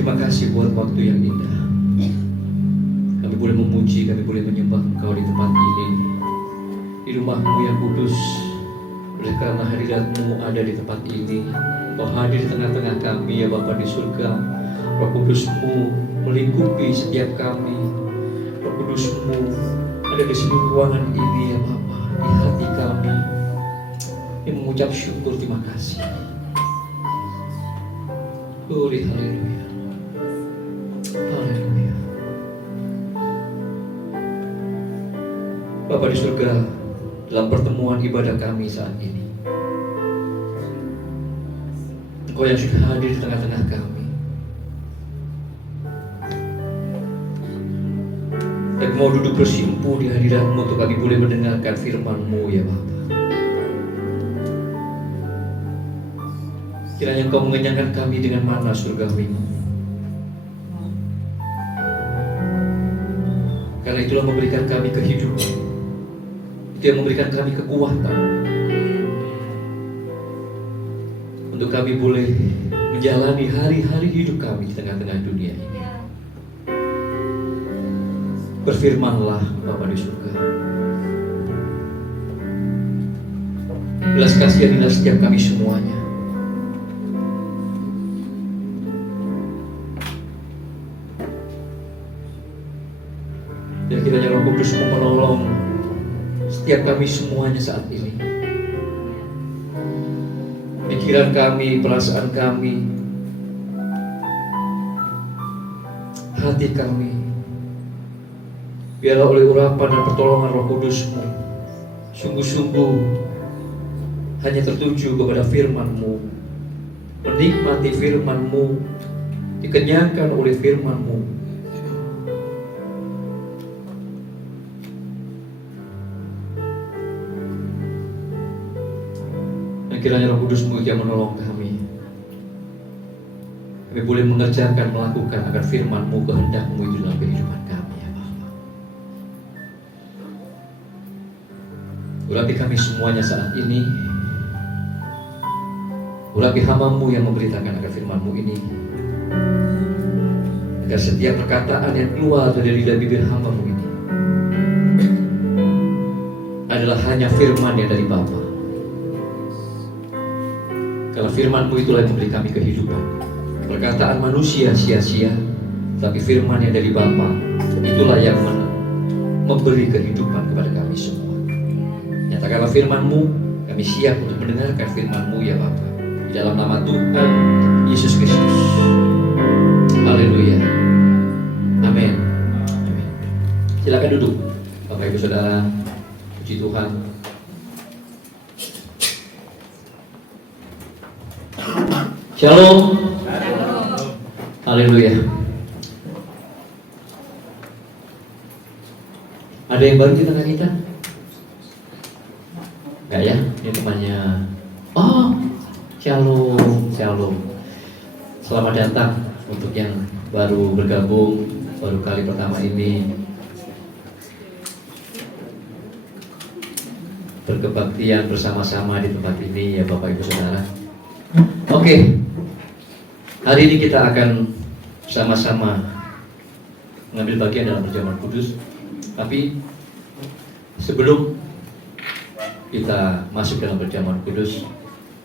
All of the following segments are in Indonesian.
Terima kasih buat waktu yang indah. Kami boleh memuji, kami boleh menyembah Engkau di tempat ini, di rumah-Mu yang kudus. Oleh karena hadirat-Mu ada di tempat ini, Engkau hadir di tengah-tengah kami ya Bapa di surga. Roh Kudus-Mu melingkupi setiap kami. Roh Kudus-Mu ada di seluruh ruangan ini ya Bapa, di hati kami, yang mengucap syukur terima kasih. Glory, haleluya. Haleluya. Bapa di surga, dalam pertemuan ibadah kami saat ini, Engkau yang sudah hadir di tengah-tengah kami. Dan mau duduk bersimpuh di hadirat-Mu untuk kami boleh mendengarkan firman-Mu ya Bapa. Kiranya Engkau mengenyangkan kami dengan mana surgawi-Mu. Karena itulah memberikan kami kehidupan. Itu yang memberikan kami kekuatan untuk kami boleh menjalani hari-hari hidup kami di tengah-tengah dunia ini. Berfirmanlah Bapa di surga. Belas kasihanilah setiap kami semuanya. Dan kiranya Roh Kudus menolong setiap kami semuanya saat ini. Pikiran kami, perasaan kami, hati kami, biarlah oleh urapan dan pertolongan Roh Kudus-Mu sungguh-sungguh hanya tertuju kepada firman-Mu, menikmati firman-Mu, dikenyangkan oleh firman-Mu. Kiranya Roh Kudus-Mu yang menolong kami. Kami boleh mengerjakan, melakukan agar firman-Mu, kehendak-Mu itu dalam kehidupan kami ya Bapa. Urapi kami semuanya saat ini. Urapi hamba-Mu yang memberitakan agar firman-Mu ini, agar setiap perkataan yang keluar dari lidah bibir hamba-Mu ini adalah hanya firman yang dari Bapa. Karena firman-Mu itulah yang memberi kami kehidupan. Perkataan manusia sia-sia, tapi firman yang dari Bapa itulah yang memberi kehidupan kepada kami semua. Nyatakanlah firman-Mu, kami siap untuk mendengarkan firman-Mu ya Bapa. Di dalam nama Tuhan Yesus Kristus. Haleluya. Amin. Amin. Silakan duduk, Bapak Ibu Saudara. Puji Tuhan. Shalom. Haleluya. Ada yang baru di tengah kita? Enggak ya? Ini temannya. Oh, shalom, shalom. Selamat datang untuk yang baru bergabung, baru kali pertama ini berkebaktian bersama-sama di tempat ini ya Bapak Ibu Saudara. Oke. Hari ini kita akan sama-sama mengambil bagian dalam perjamuan kudus. Tapi sebelum kita masuk dalam perjamuan kudus,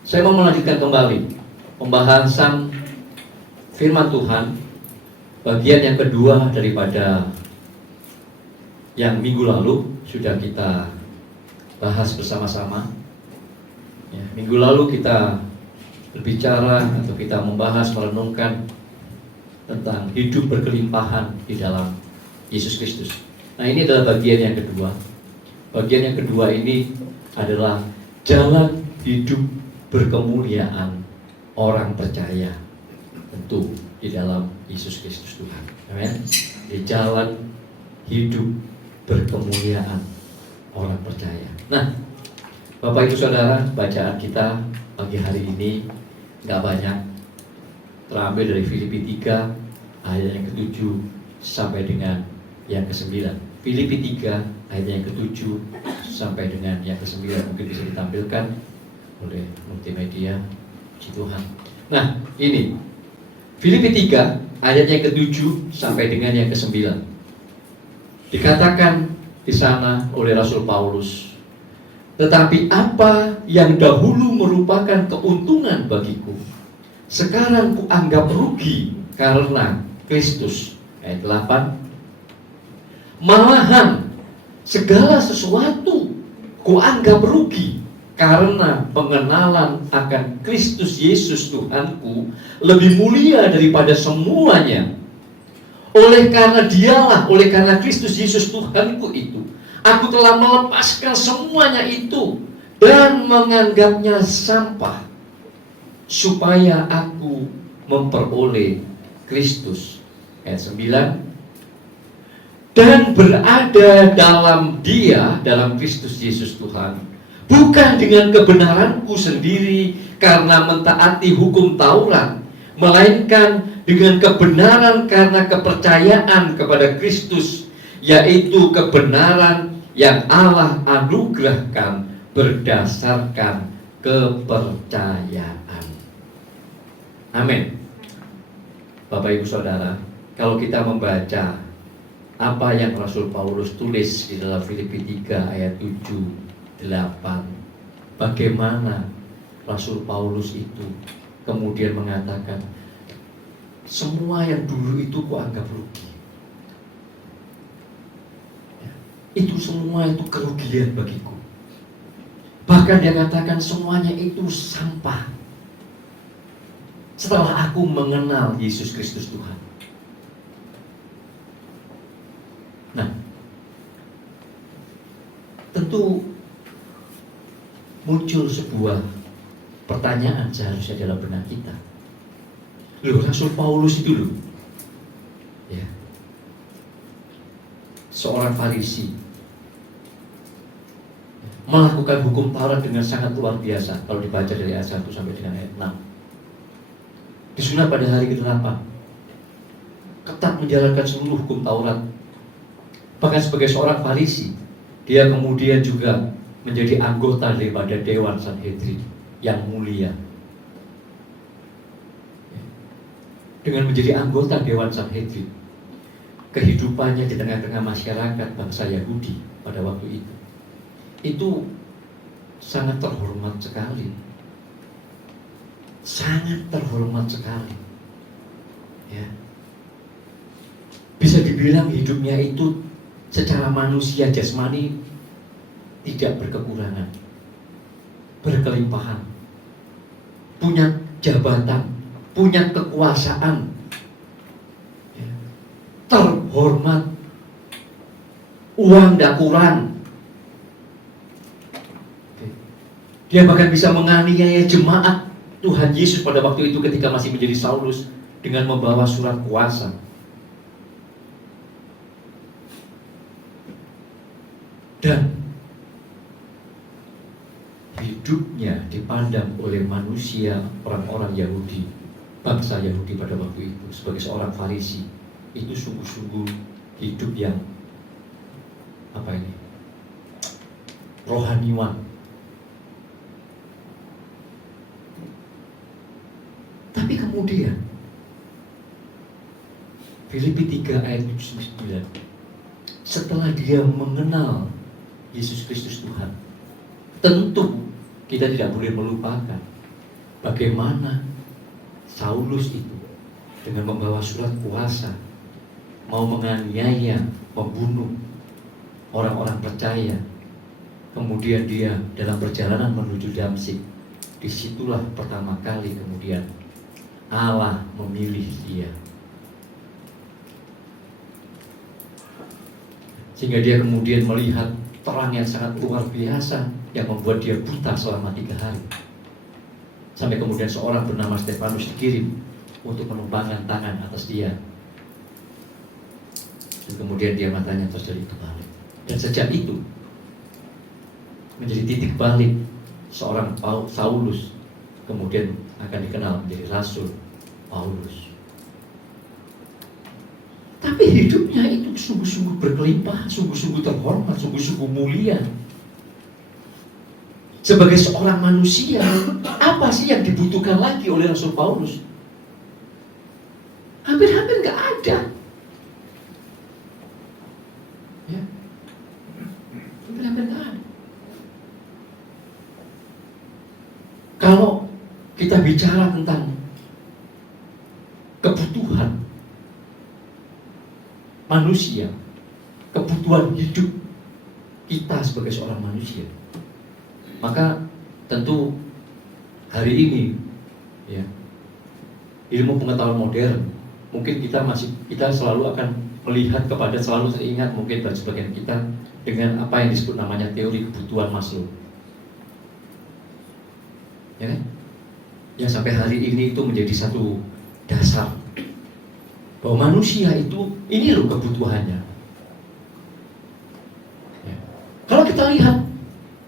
saya mau melanjutkan kembali pembahasan firman Tuhan, bagian yang kedua daripada yang minggu lalu sudah kita bahas bersama-sama. Ya, minggu lalu kita berbicara atau kita membahas, merenungkan tentang hidup berkelimpahan di dalam Yesus Kristus. Nah, ini adalah bagian yang kedua. Bagian yang kedua ini adalah jalan hidup berkemuliaan orang percaya, tentu di dalam Yesus Kristus Tuhan. Amin. Di jalan hidup berkemuliaan orang percaya. Nah, Bapak Ibu Saudara, bacaan kita pagi hari ini nggak banyak, terambil dari Filipi 3 ayat yang ke-7 sampai dengan yang ke-9. Filipi 3 ayat yang ke-7 sampai dengan yang ke-9, mungkin bisa ditampilkan oleh multimedia. Puji Tuhan. Nah, ini Filipi 3 ayat yang ke-7 sampai dengan yang ke-9. Dikatakan di sana oleh Rasul Paulus, tetapi apa yang dahulu merupakan keuntungan bagiku, sekarang kuanggap rugi karena Kristus. Ayat 8, malahan segala sesuatu kuanggap rugi karena pengenalan akan Kristus Yesus Tuhanku lebih mulia daripada semuanya. Oleh karena Kristus Yesus Tuhanku itu, aku telah melepaskan semuanya itu dan menganggapnya sampah, supaya aku memperoleh Kristus. Ayat 9, dan berada dalam Dia, dalam Kristus Yesus Tuhan, bukan dengan kebenaranku sendiri karena mentaati hukum Taurat, melainkan dengan kebenaran karena kepercayaan kepada Kristus, yaitu kebenaran yang Allah anugerahkan berdasarkan kepercayaan. Amin. Bapak Ibu Saudara, kalau kita membaca apa yang Rasul Paulus tulis di dalam Filipi 3 ayat 7, 8, bagaimana Rasul Paulus itu kemudian mengatakan, semua yang dulu itu kuanggap rugi. Itu semua itu kerugian bagiku. Bahkan dia katakan semuanya itu sampah setelah aku mengenal Yesus Kristus Tuhan. Nah, tentu muncul sebuah pertanyaan seharusnya dalam benak kita. Loh, Rasul Paulus itu loh, ya, seorang Farisi, melakukan hukum Taurat dengan sangat luar biasa. Kalau dibaca dari ayat 1 sampai dengan ayat 6, disunat pada hari ke-8, ketat menjalankan seluruh hukum Taurat. Bahkan sebagai seorang Farisi, dia kemudian juga menjadi anggota daripada Dewan Sanhedrin yang mulia. Dengan menjadi anggota Dewan Sanhedrin, kehidupannya di tengah-tengah masyarakat bangsa Yahudi pada waktu itu sangat terhormat sekali. Sangat terhormat sekali, ya. Bisa dibilang hidupnya itu secara manusia jasmani tidak berkekurangan, berkelimpahan, punya jabatan, punya kekuasaan, ya, terhormat, uang tidak kurang. Dia bahkan bisa menganiaya jemaat Tuhan Yesus pada waktu itu ketika masih menjadi Saulus dengan membawa surat kuasa. Dan hidupnya dipandang oleh manusia, orang-orang Yahudi, bangsa Yahudi pada waktu itu sebagai seorang Farisi, itu sungguh-sungguh hidup yang rohaniwan. Tapi kemudian Filipi 3 ayat 7-9, setelah dia mengenal Yesus Kristus Tuhan, tentu kita tidak boleh melupakan bagaimana Saulus itu dengan membawa surat kuasa mau menganiaya, membunuh orang-orang percaya. Kemudian dia dalam perjalanan menuju Damsyik, disitulah pertama kali kemudian Allah memilih dia, sehingga dia kemudian melihat terang yang sangat luar biasa yang membuat dia buta selama 3 hari. Sampai kemudian seorang bernama Stefanus dikirim untuk menumpangkan tangan atas dia, dan kemudian dia matanya terjadi kebalik. Dan sejak itu menjadi titik balik seorang Saulus kemudian akan dikenal menjadi Rasul Paulus. Tapi hidupnya itu sungguh-sungguh berkelimpahan, sungguh-sungguh terhormat, sungguh-sungguh mulia. Sebagai seorang manusia, apa sih yang dibutuhkan lagi oleh Rasul Paulus? Hampir-hampir nggak ada. Ya. Hampir-hampir nggak ada. Kalau kita bicara tentang kebutuhan manusia, kebutuhan hidup kita sebagai seorang manusia, maka tentu hari ini ya, ilmu pengetahuan modern mungkin kita selalu akan melihat kepada, selalu teringat mungkin bagi sebagian kita dengan apa yang disebut namanya teori kebutuhan Maslow, ya kan? Yang sampai hari ini itu menjadi satu dasar bahwa manusia itu ini loh kebutuhannya. Ya. Kalau kita lihat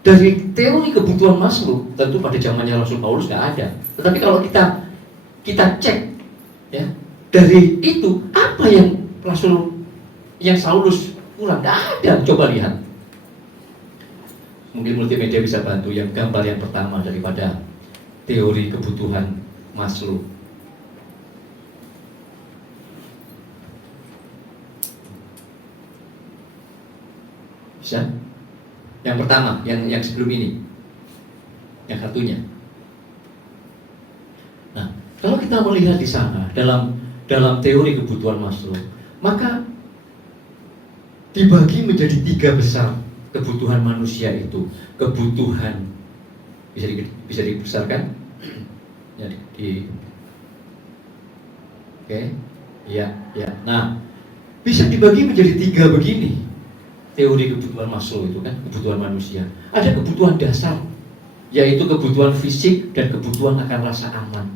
dari teori kebutuhan Maslow, tentu pada zamannya Rasul Paulus nggak ada. Tetapi kalau kita cek, ya, dari itu apa yang Saulus kurang? Nggak ada. Coba lihat. Mungkin multimedia bisa bantu yang gambar yang pertama daripada teori kebutuhan Maslow. Bisa? Yang pertama, yang sebelum ini, yang satunya. Nah, kalau kita melihat di sana dalam teori kebutuhan Maslow, maka dibagi menjadi 3 besar kebutuhan manusia itu. Kebutuhan bisa dibesarkan, ya, oke, ya. Nah, bisa dibagi menjadi 3 begini. Teori kebutuhan Maslow itu kan kebutuhan manusia. Ada kebutuhan dasar, yaitu kebutuhan fisik dan kebutuhan akan rasa aman.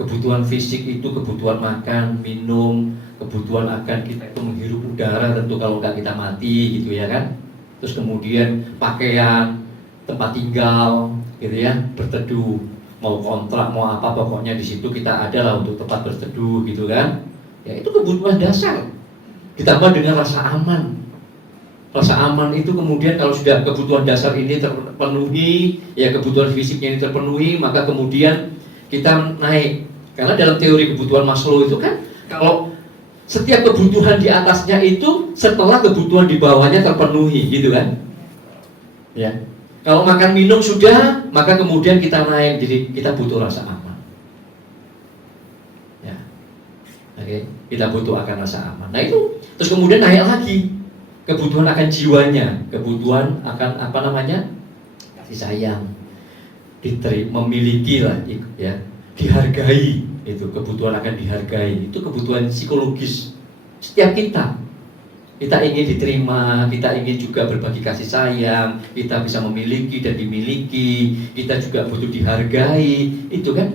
Kebutuhan fisik itu kebutuhan makan, minum, kebutuhan akan kita itu menghirup udara, tentu kalau nggak kita mati gitu ya kan. Terus kemudian pakaian, tempat tinggal, gitu ya, berteduh, mau kontrak mau apa pokoknya di situ kita ada lah untuk tempat berteduh gitu kan. Ya itu kebutuhan dasar. Ditambah dengan rasa aman. Rasa aman itu kemudian kalau sudah kebutuhan dasar ini terpenuhi, ya kebutuhan fisiknya ini terpenuhi, maka kemudian kita naik. Karena dalam teori kebutuhan Maslow itu kan, kalau setiap kebutuhan di atasnya itu setelah kebutuhan di bawahnya terpenuhi, gitu kan? Ya. Kalau makan minum sudah, maka kemudian kita naik, jadi kita butuh rasa aman. Ya. Oke, kita butuh akan rasa aman. Nah itu, terus kemudian naik lagi. Kebutuhan akan jiwanya, kebutuhan akan apa namanya, kasih sayang, memiliki lah, ya, dihargai, itu kebutuhan akan dihargai, itu kebutuhan psikologis setiap kita. Kita ingin diterima, kita ingin juga berbagi kasih sayang, kita bisa memiliki dan dimiliki, kita juga butuh dihargai, itu kan.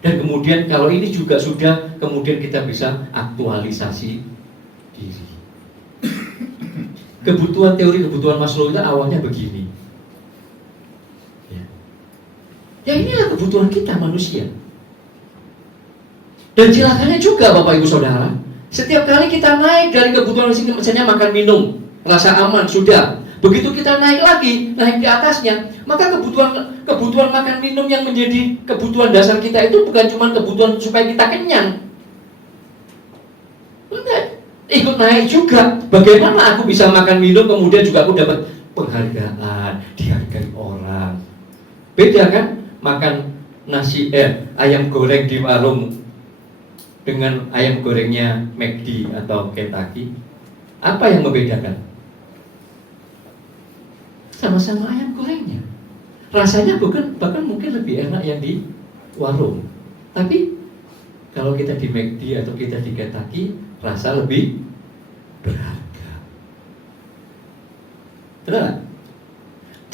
Dan kemudian kalau ini juga sudah, kemudian kita bisa aktualisasi diri. Kebutuhan teori kebutuhan Maslow itu awalnya begini. Ya inilah kebutuhan kita manusia. Dan celakanya juga Bapak Ibu Saudara, setiap kali kita naik dari kebutuhan fisik, misalnya makan minum, rasa aman sudah. Begitu kita naik lagi, naik di atasnya, maka kebutuhan makan minum yang menjadi kebutuhan dasar kita itu bukan cuma kebutuhan supaya kita kenyang. Enggak. Ikut naik juga. Bagaimana aku bisa makan minum kemudian juga aku dapat penghargaan, dihargai orang. Beda kan makan nasi ayam goreng di warung dengan ayam gorengnya McD atau Kentucky. Apa yang membedakan? Sama-sama ayam gorengnya. Rasanya bahkan mungkin lebih enak yang di warung. Tapi kalau kita di McD atau kita di Kentucky, rasa lebih berharga. Benar?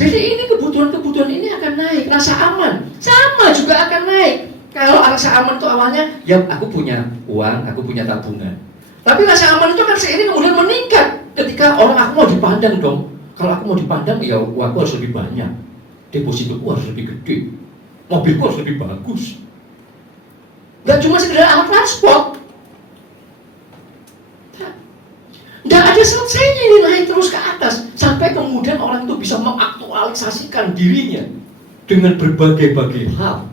Jadi ini kebutuhan ini akan naik. Rasa aman sama juga akan naik. Kalau rasa aman itu awalnya, ya aku punya uang, aku punya tabungan. Tapi rasa aman itu kan seiring kemudian meningkat. Ketika aku mau dipandang dong. Kalau aku mau dipandang, ya uangku harus lebih banyak, depositoku harus lebih gede, mobilku harus lebih bagus. Gak cuma sekedar alat transport. Nggak ada selesainya ini, naik terus ke atas sampai kemudian orang itu bisa mengaktualisasikan dirinya dengan berbagai-bagai hal,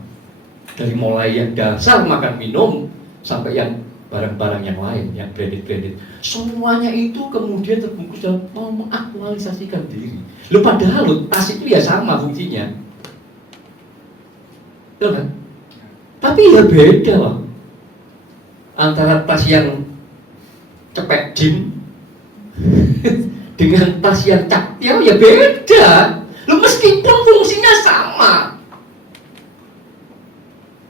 dari mulai yang dasar makan minum sampai yang barang-barang yang lain, yang branded. Semuanya itu kemudian terbungkus dalam mau mengaktualisasikan diri. Loh, padahal tas itu ya sama fungsinya. Betul kan? Tapi ya beda loh. Antara tas yang cepet jin dengan tas yang caktiau ya beda. Loh, meskipun fungsinya sama.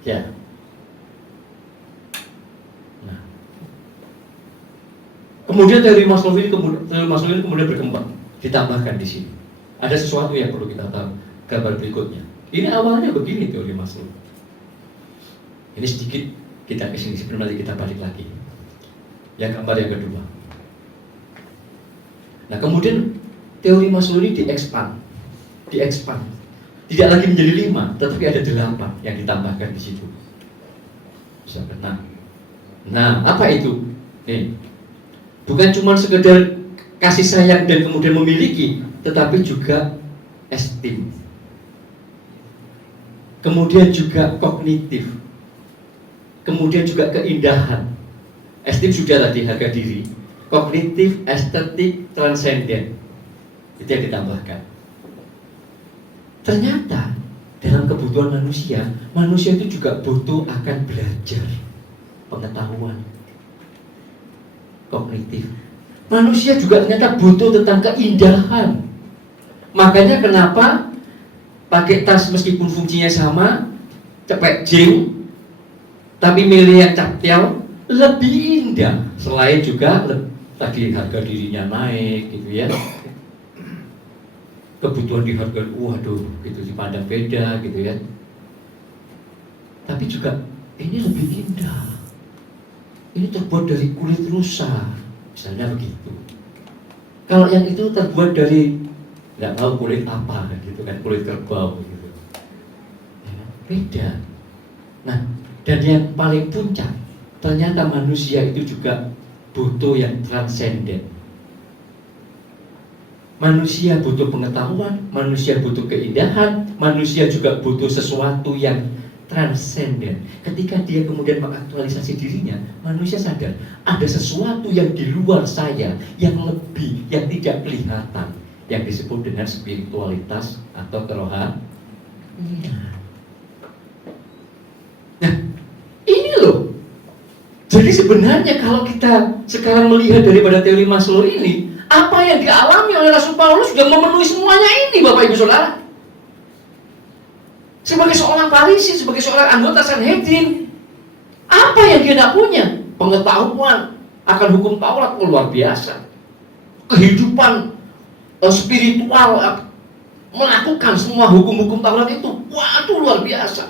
Ya. Nah. Kemudian teori Maslow ini kemudian berkembang, ditambahkan di sini. Ada sesuatu yang perlu kita tahu. Gambar berikutnya. Ini awalnya begini teori Maslow. Ini sedikit kita kesini sebelum nanti kita balik lagi. Yang gambar yang kedua. Nah, kemudian teori Maslow ini diekspan. Tidak lagi menjadi 5, tetapi ada 8 yang ditambahkan di situ. Nah, apa itu? Bukan cuma sekedar kasih sayang dan kemudian memiliki, tetapi juga esteem. Kemudian juga kognitif. Kemudian juga keindahan. Esteem sudah tadi, harga diri. Kognitif, estetik, transenden. Itu yang ditambahkan. Ternyata dalam kebutuhan manusia itu juga butuh akan belajar, pengetahuan, kognitif. Manusia juga ternyata butuh tentang keindahan. Makanya kenapa pakai tas meskipun fungsinya sama, cepet jing, tapi milih yang caktiau lebih indah. Selain juga tadi harga dirinya naik, gitu ya. Kebutuhan dihargai, waduh, gitu dipandang beda, gitu ya. Tapi juga ini lebih indah. Ini terbuat dari kulit rusa, misalnya begitu. Kalau yang itu terbuat dari nggak tahu kulit apa, gitu kan, kulit kerbau, gitu. Ya, beda. Nah, dan yang paling puncak, ternyata manusia itu juga butuh yang transenden. Manusia butuh pengetahuan, manusia butuh keindahan, manusia juga butuh sesuatu yang transenden. Ketika dia kemudian mengaktualisasi dirinya, manusia sadar ada sesuatu yang di luar saya, yang lebih, yang tidak kelihatan, yang disebut dengan spiritualitas atau kerohanian. Nah, ini loh. Jadi sebenarnya kalau kita sekarang melihat daripada teori Maslow ini, apa yang dialami oleh Rasul Paulus sudah memenuhi semuanya ini, Bapak Ibu Saudara. Sebagai seorang Farisi, sebagai seorang anggota Sanhedrin, apa yang dia tidak punya? Pengetahuan akan hukum Taurat luar biasa. Kehidupan spiritual, melakukan semua hukum-hukum Taurat itu, waduh, luar biasa.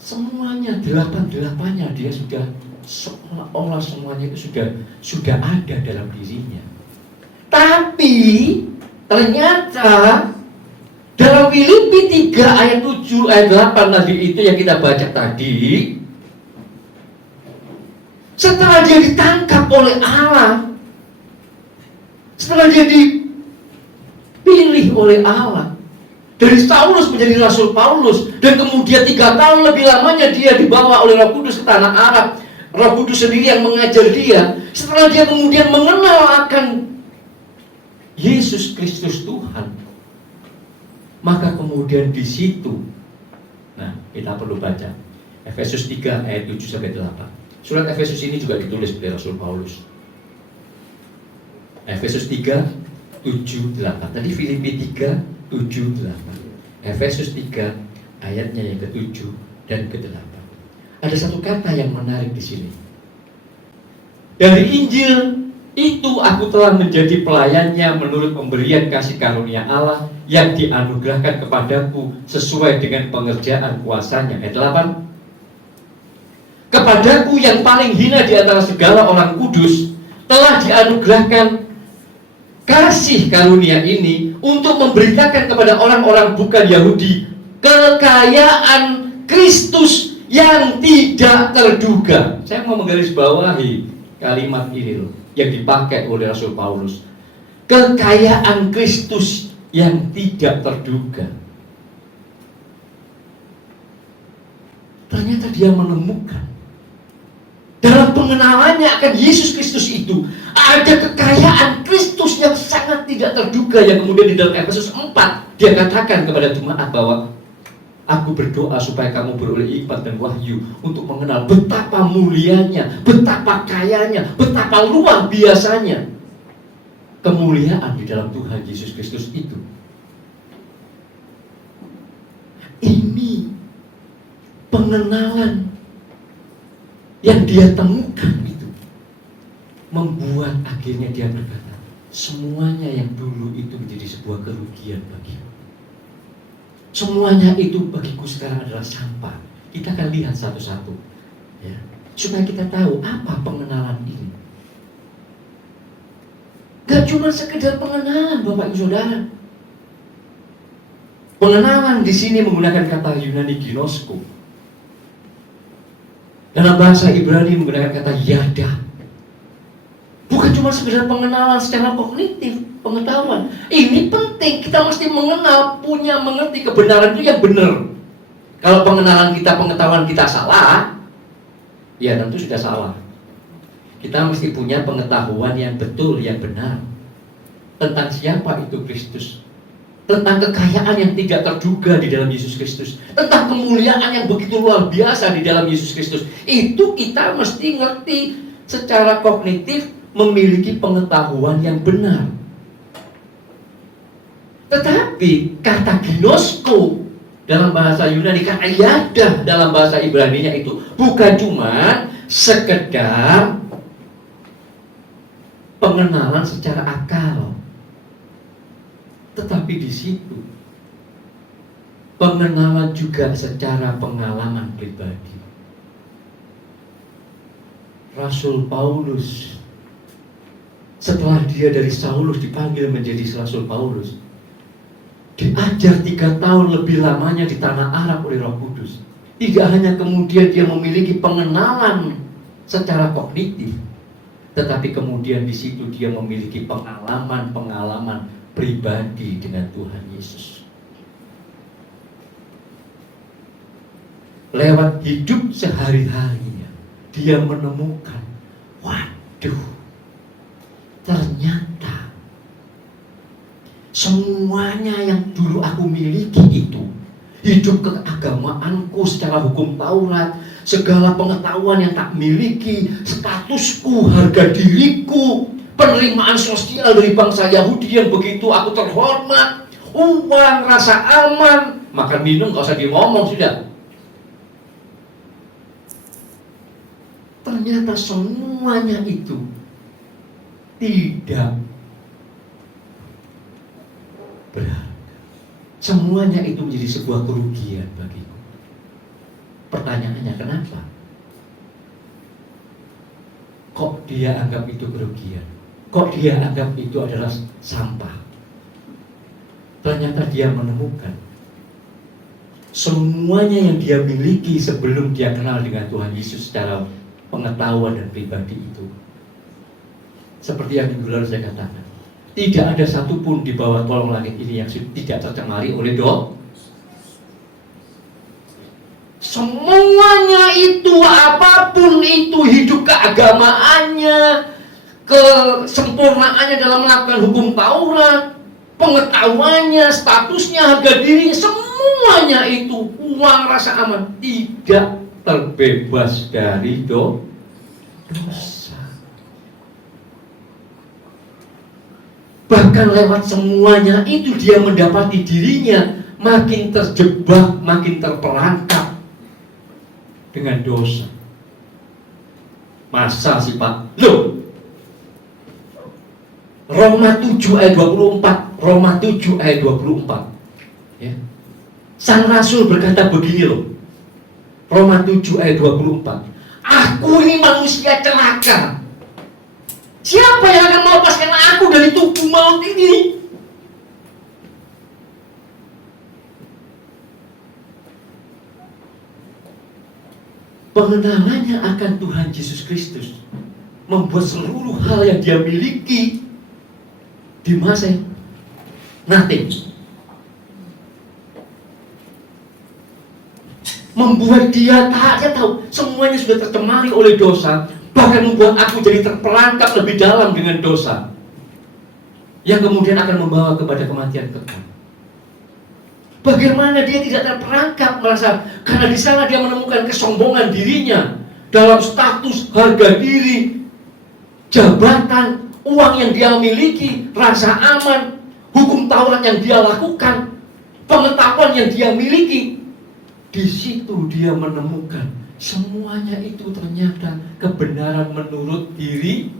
Semuanya, 8-8-nya dia sudah seolah-olah semuanya itu sudah ada dalam dirinya. Tapi ternyata dalam Filipi 3 ayat 7 ayat 8 tadi itu yang kita baca tadi, setelah dia ditangkap oleh Allah, setelah dia dipilih oleh Allah dari Saulus menjadi Rasul Paulus, dan kemudian 3 tahun lebih lamanya dia dibawa oleh Roh Kudus ke tanah Arab, Roh Kudus sendiri yang mengajar dia. Setelah dia kemudian mengenal akan Yesus Kristus Tuhan, maka kemudian di situ, nah kita perlu baca Efesus 3 ayat 7-8. Surat Efesus ini juga ditulis oleh Rasul Paulus. Efesus 3, 7, 8. Tadi Filipi 3, 7, 8. Efesus 3 ayatnya yang ke-7 dan ke-8. Ada satu kata yang menarik di sini. Dari Injil itu aku telah menjadi pelayannya menurut pemberian kasih karunia Allah yang dianugerahkan kepadaku sesuai dengan pengerjaan kuasanya. Ayat 8. Kepadaku yang paling hina di antara segala orang kudus telah dianugerahkan kasih karunia ini untuk memberitakan kepada orang-orang bukan Yahudi kekayaan Kristus yang tidak terduga. Saya mau menggarisbawahi kalimat ini loh, yang dipakai oleh Rasul Paulus. Kekayaan Kristus yang tidak terduga. Ternyata dia menemukan Dalam pengenalannya akan Yesus Kristus itu ada kekayaan Kristus yang sangat tidak terduga, yang kemudian di dalam Efesus 4 dia katakan kepada jemaat bahwa aku berdoa supaya kamu beroleh hikmat dan wahyu untuk mengenal betapa mulianya, betapa kayanya, betapa luar biasanya kemuliaan di dalam Tuhan Yesus Kristus itu. Ini pengenalan yang dia temukan itu membuat akhirnya dia berkata, semuanya yang dulu itu menjadi sebuah kerugian bagiku. Semuanya itu bagiku sekarang adalah sampah. Kita akan lihat satu-satu, ya, supaya kita tahu apa pengenalan ini. Gak cuma sekedar pengenalan, Bapak Ibu Saudara. Pengenalan di sini menggunakan kata Yunani ginosko. Dalam bahasa Ibrani menggunakan kata yada. Bukan cuma sekedar pengenalan secara kognitif, pengetahuan. Ini penting, kita mesti mengenal, punya, mengerti kebenaran itu yang benar. Kalau pengenalan kita, pengetahuan kita salah, ya tentu sudah salah. Kita mesti punya pengetahuan yang betul, yang benar tentang siapa itu Kristus, tentang kekayaan yang tidak terduga di dalam Yesus Kristus, tentang kemuliaan yang begitu luar biasa di dalam Yesus Kristus. Itu kita mesti ngerti secara kognitif, memiliki pengetahuan yang benar. Tetapi kata ginosko dalam bahasa Yunani, kata yada dalam bahasa Ibraninya itu bukan cuma sekedar pengenalan secara akal, tetapi di situ pengenalan juga secara pengalaman pribadi. Rasul Paulus, setelah dia dari Saulus dipanggil menjadi Rasul Paulus, diajar 3 tahun lebih lamanya di tanah Arab oleh Roh Kudus. Tidak hanya kemudian dia memiliki pengenalan secara kognitif, tetapi kemudian di situ dia memiliki pengalaman-pengalaman pribadi dengan Tuhan Yesus. Lewat hidup sehari-harinya dia menemukan, waduh, ternyata semuanya yang dulu aku miliki itu, hidup keagamaanku secara hukum Taurat, segala pengetahuan yang tak miliki, statusku, harga diriku, penerimaan sosial dari bangsa Yahudi yang begitu aku terhormat, uang, rasa aman, makan minum gak usah diomong sudah. Ternyata semuanya itu tidak berharga. Semuanya itu menjadi sebuah kerugian bagiku. Pertanyaannya, kenapa? Kok dia anggap itu kerugian? Kok dia anggap itu adalah sampah? Ternyata dia menemukan semuanya yang dia miliki sebelum dia kenal dengan Tuhan Yesus secara pengetahuan dan pribadi itu, seperti yang minggu lalu saya katakan, tidak ada satupun di bawah kolong langit ini yang tidak tercemari oleh dosa. Semuanya itu, apapun itu, hidup keagamaannya, kesempurnaannya dalam melakukan hukum Taurat, pengetahuannya, statusnya, harga dirinya, semuanya itu, uang, rasa aman, tidak terbebas dari dosa. Bahkan lewat semuanya itu dia mendapati dirinya makin terjebak, makin terperangkap dengan dosa. Masa sih Pak? Loh, Roma 7 ayat 24, Roma 7 ayat 24, ya. Sang Rasul berkata begini loh, Roma 7 ayat 24, aku ini manusia celaka. Siapa yang akan melepaskan aku dari tubuh maut ini? Pengenalannya akan Tuhan Yesus Kristus membuat seluruh hal yang dia miliki di masa nothing. membuat dia tahu semuanya sudah tercemari oleh dosa, bahkan membuat aku jadi terperangkap lebih dalam dengan dosa yang kemudian akan membawa kepada kematian kekal. Bagaimana dia tidak terperangkap merasa, karena di sana dia menemukan kesombongan dirinya dalam status harga diri, jabatan, uang yang dia miliki, rasa aman, hukum Taurat yang dia lakukan, pengetahuan yang dia miliki. Di situ dia menemukan semuanya itu ternyata kebenaran menurut diri.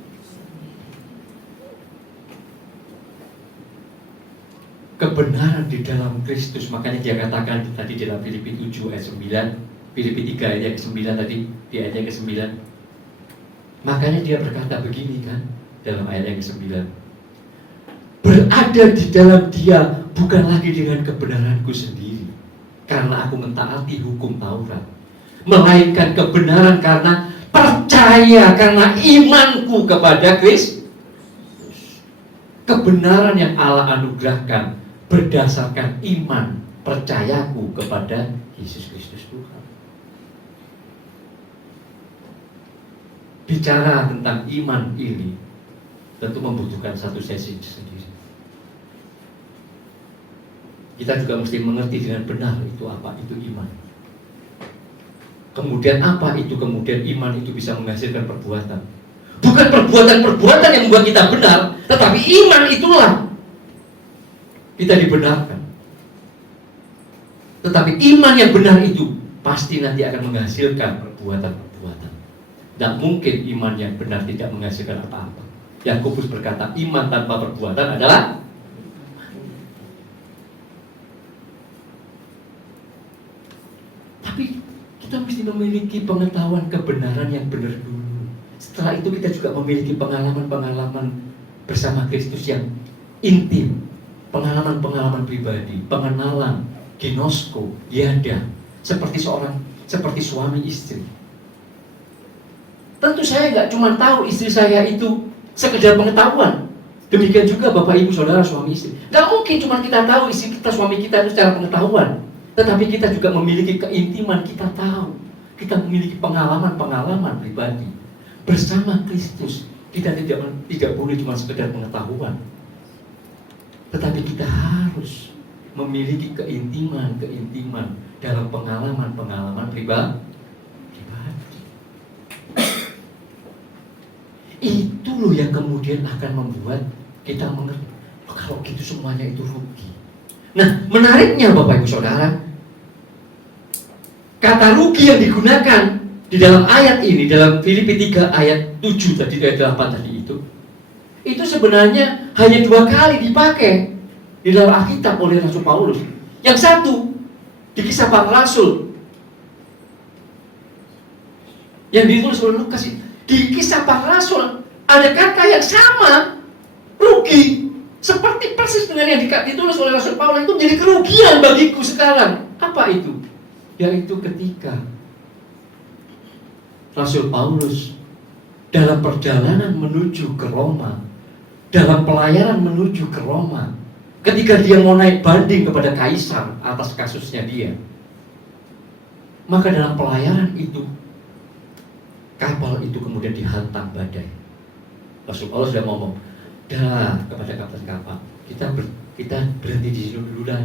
Kebenaran di dalam Kristus. Makanya dia katakan tadi dalam Filipi 7 ayat 9, Filipi 3 ayat ke-9 tadi, di ayat yang ke-9. Makanya dia berkata begini kan, dalam ayat yang ke-9. Berada di dalam dia bukan lagi dengan kebenaranku sendiri, karena aku mentaati hukum Taurat, melainkan kebenaran karena percaya, karena imanku kepada Kristus. Kebenaran yang Allah anugerahkan berdasarkan iman percayaku kepada Yesus Kristus Tuhan. Bicara tentang iman ini tentu membutuhkan satu sesi sendiri. Kita juga mesti mengerti dengan benar itu apa itu iman. Kemudian apa itu kemudian iman itu bisa menghasilkan perbuatan. Bukan perbuatan-perbuatan yang membuat kita benar, tetapi iman itulah kita dibenarkan. Tetapi iman yang benar itu pasti nanti akan menghasilkan perbuatan-perbuatan. Tidak mungkin iman yang benar tidak menghasilkan apa-apa. Yakobus berkata, iman tanpa perbuatan adalah tapi kita mesti memiliki pengetahuan kebenaran yang benar dulu. Setelah itu kita juga memiliki pengalaman-pengalaman bersama Kristus yang intim, pengalaman-pengalaman pribadi, pengenalan, ginosko, yada, seperti suami istri. Tentu saya nggak cuma tahu istri saya itu sekedar pengetahuan. Demikian juga Bapak Ibu Saudara suami istri. Nggak mungkin cuma kita tahu istri kita, suami kita itu secara pengetahuan. Tetapi kita juga memiliki keintiman, kita tahu. Kita memiliki pengalaman-pengalaman pribadi. Bersama Kristus, kita tidak boleh cuma sekedar pengetahuan. Tetapi kita harus memiliki keintiman dalam pengalaman-pengalaman pribadi. Itu loh yang kemudian akan membuat kita mengerti, kalau gitu semuanya itu rugi. Nah, menariknya Bapak Ibu Saudara, kata rugi yang digunakan di dalam ayat ini, dalam Filipi 3 ayat 7 tadi, ayat 8 tadi itu sebenarnya hanya 2 kali dipakai di dalam Alkitab oleh Rasul Paulus. Yang satu di Kisah Para Rasul yang ditulis oleh Lukas. Di Kisah Para Rasul ada kata yang sama, rugi, seperti persis dengan yang ditulis oleh Rasul Paulus. Itu menjadi kerugian bagiku sekarang. Apa itu? Yaitu ketika Rasul Paulus dalam perjalanan menuju ke Roma, dalam pelayanan menuju ke Roma, ketika dia mau naik banding kepada Kaisar atas kasusnya dia, maka dalam pelayanan itu kapal itu kemudian dihantam badai. Rasul Paulus sudah ngomong, dah kepada kapten kapal, kita berhenti di sini dulu dan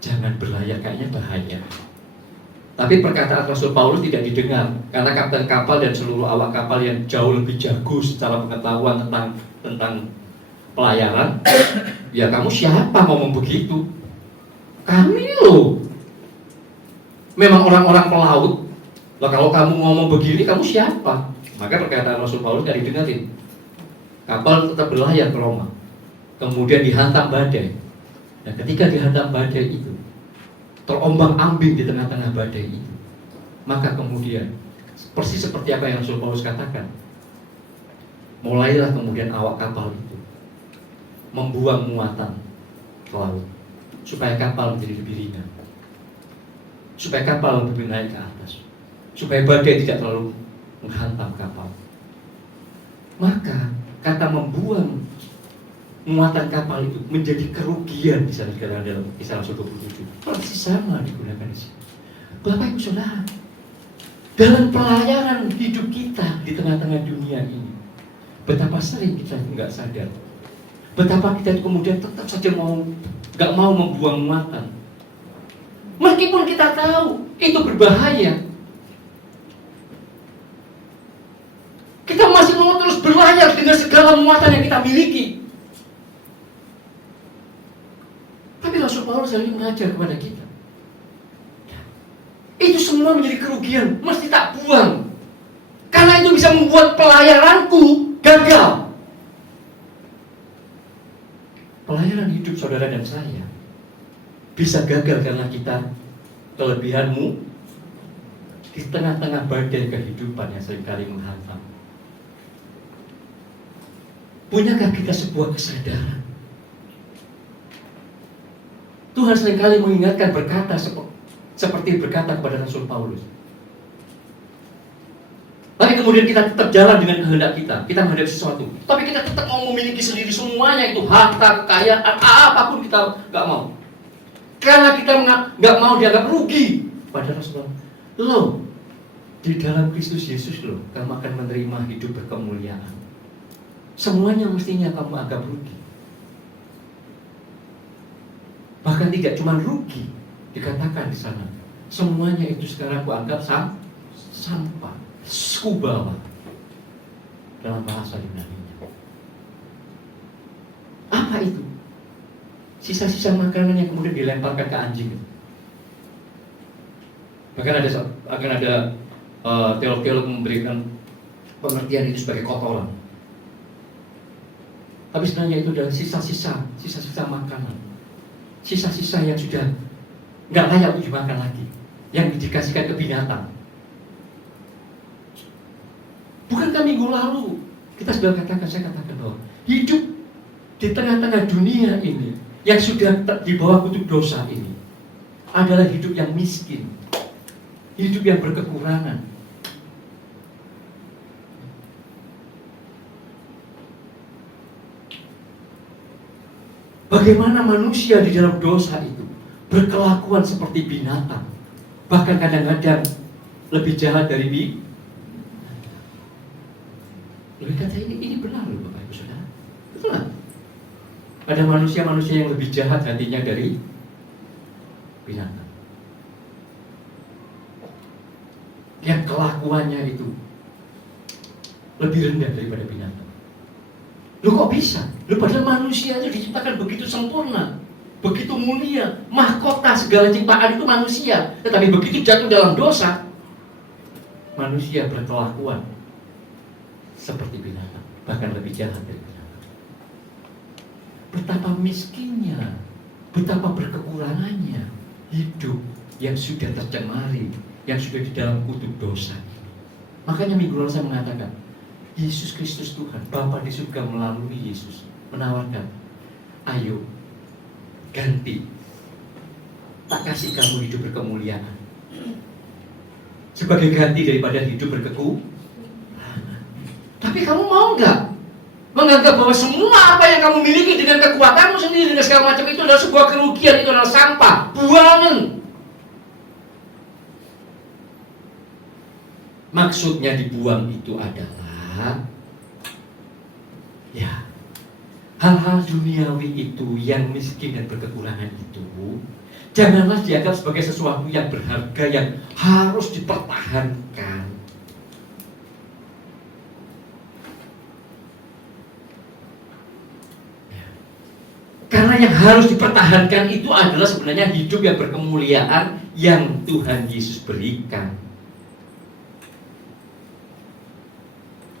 jangan berlayar, kayaknya bahaya. Tapi perkataan Rasul Paulus tidak didengar karena kapten kapal dan seluruh awak kapal yang jauh lebih jago secara pengetahuan tentang pelayaran. Ya kamu siapa ngomong begitu? Kami loh memang orang-orang pelaut. Lah kalau kamu ngomong begini, kamu siapa? Maka perkataan Rasul Paulus tidak didengarin. Kapal tetap berlayar ke Roma. Kemudian dihantam badai. Dan ketika dihantam badai itu, terombang-ambing di tengah-tengah badai itu, maka kemudian persis seperti apa yang Rasul Paulus katakan, mulailah kemudian awak kapal itu membuang muatan ke laut supaya kapal menjadi lebih ringan, supaya kapal lebih naik ke atas, supaya badai tidak terlalu menghantam kapal. Maka kata membuang muatan kapal itu menjadi kerugian di sana dalam Kisah Rasul 27. Persis sama digunakan di sini. Bapak Ibu Saudara, dalam pelayanan hidup kita di tengah-tengah dunia ini, betapa sering kita nggak sadar, betapa kita kemudian tetap saja nggak mau membuang muatan, meskipun kita tahu itu berbahaya. Kita masih mau terus berlayar dengan segala muatan yang kita miliki. Tapi Rasul Paulus ini mengajar kepada kita, itu semua menjadi kerugian, mesti tak buang. Karena itu bisa membuat pelayaranku gagal. Pelayanan hidup saudara dan saya bisa gagal karena kita kelebihanmu di tengah-tengah badai kehidupan yang seringkali menghantam. Punyakah kita sebuah kesadaran? Tuhan seringkali mengingatkan berkata seperti berkata kepada Rasul Paulus. Tapi kemudian kita tetap jalan dengan kehendak kita menghadapi sesuatu. Tapi kita tetap mau memiliki sendiri semuanya itu, harta, kekayaan, apapun kita nggak mau. Karena kita nggak mau dianggap rugi. Padahal Rasulullah, lo di dalam Kristus Yesus lo, kamu akan menerima hidup berkemuliaan. Semuanya mestinya kamu anggap rugi. Bahkan tidak cuma rugi, dikatakan di sana, semuanya itu sekarang aku anggap sampah, skubawa dalam bahasa Yunani. Apa itu? Sisa-sisa makanan yang kemudian dilemparkan ke anjing. Bahkan akan ada teolog-teolog memberikan pengertian itu sebagai kotoran. Tapi sebenarnya itu adalah sisa-sisa makanan, sisa-sisa yang sudah nggak layak untuk dimakan lagi, yang dikasihkan ke binatang. Bukankah minggu lalu saya katakan bahwa hidup di tengah-tengah dunia ini yang sudah di bawah kutuk dosa ini adalah hidup yang miskin, hidup yang berkekurangan. Bagaimana manusia di dalam dosa itu berkelakuan seperti binatang, bahkan kadang-kadang lebih jahat dari binatang. Lebih kata ini benar loh Bapak Ibu Saudara. Betul lah. Ada manusia-manusia yang lebih jahat hatinya dari binatang, yang kelakuannya itu lebih rendah daripada binatang. Lu kok bisa? Lu padahal manusia itu diciptakan begitu sempurna, begitu mulia, mahkota segala ciptaan itu manusia. Tetapi begitu jatuh dalam dosa, manusia berkelakuan seperti binatang, bahkan lebih jahat dari binatang. Betapa miskinnya, betapa berkekurangannya hidup yang sudah tercemari, yang sudah di dalam kutuk dosa. Makanya minggu lalu saya mengatakan, Yesus Kristus Tuhan, Bapa di surga melalui Yesus menawarkan, ayo ganti, tak kasih kamu hidup berkemuliaan sebagai ganti daripada hidup berkekurangan. Tapi kamu mau nggak menganggap bahwa semua apa yang kamu miliki dengan kekuatanmu sendiri dan segala macam itu adalah sebuah kerugian, itu adalah sampah, buangan. Maksudnya dibuang itu adalah ya, hal-hal duniawi itu yang miskin dan berkekurangan itu janganlah dianggap sebagai sesuatu yang berharga yang harus dipertahankan. Ya. Karena yang harus dipertahankan itu adalah sebenarnya hidup yang berkemuliaan yang Tuhan Yesus berikan.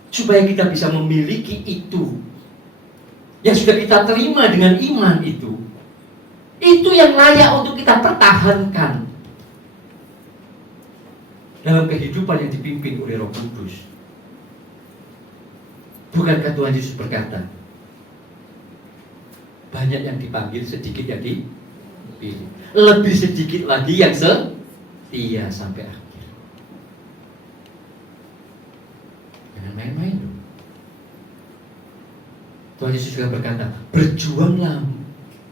Supaya kita bisa memiliki itu yang sudah kita terima dengan iman itu yang layak untuk kita pertahankan dalam kehidupan yang dipimpin oleh Roh Kudus. Bukankah Tuhan Yesus berkata, banyak yang dipanggil, sedikit yang dipilih, lebih sedikit lagi yang setia sampai akhir. Main-main dong. Tuhan Yesus juga berkata, berjuanglah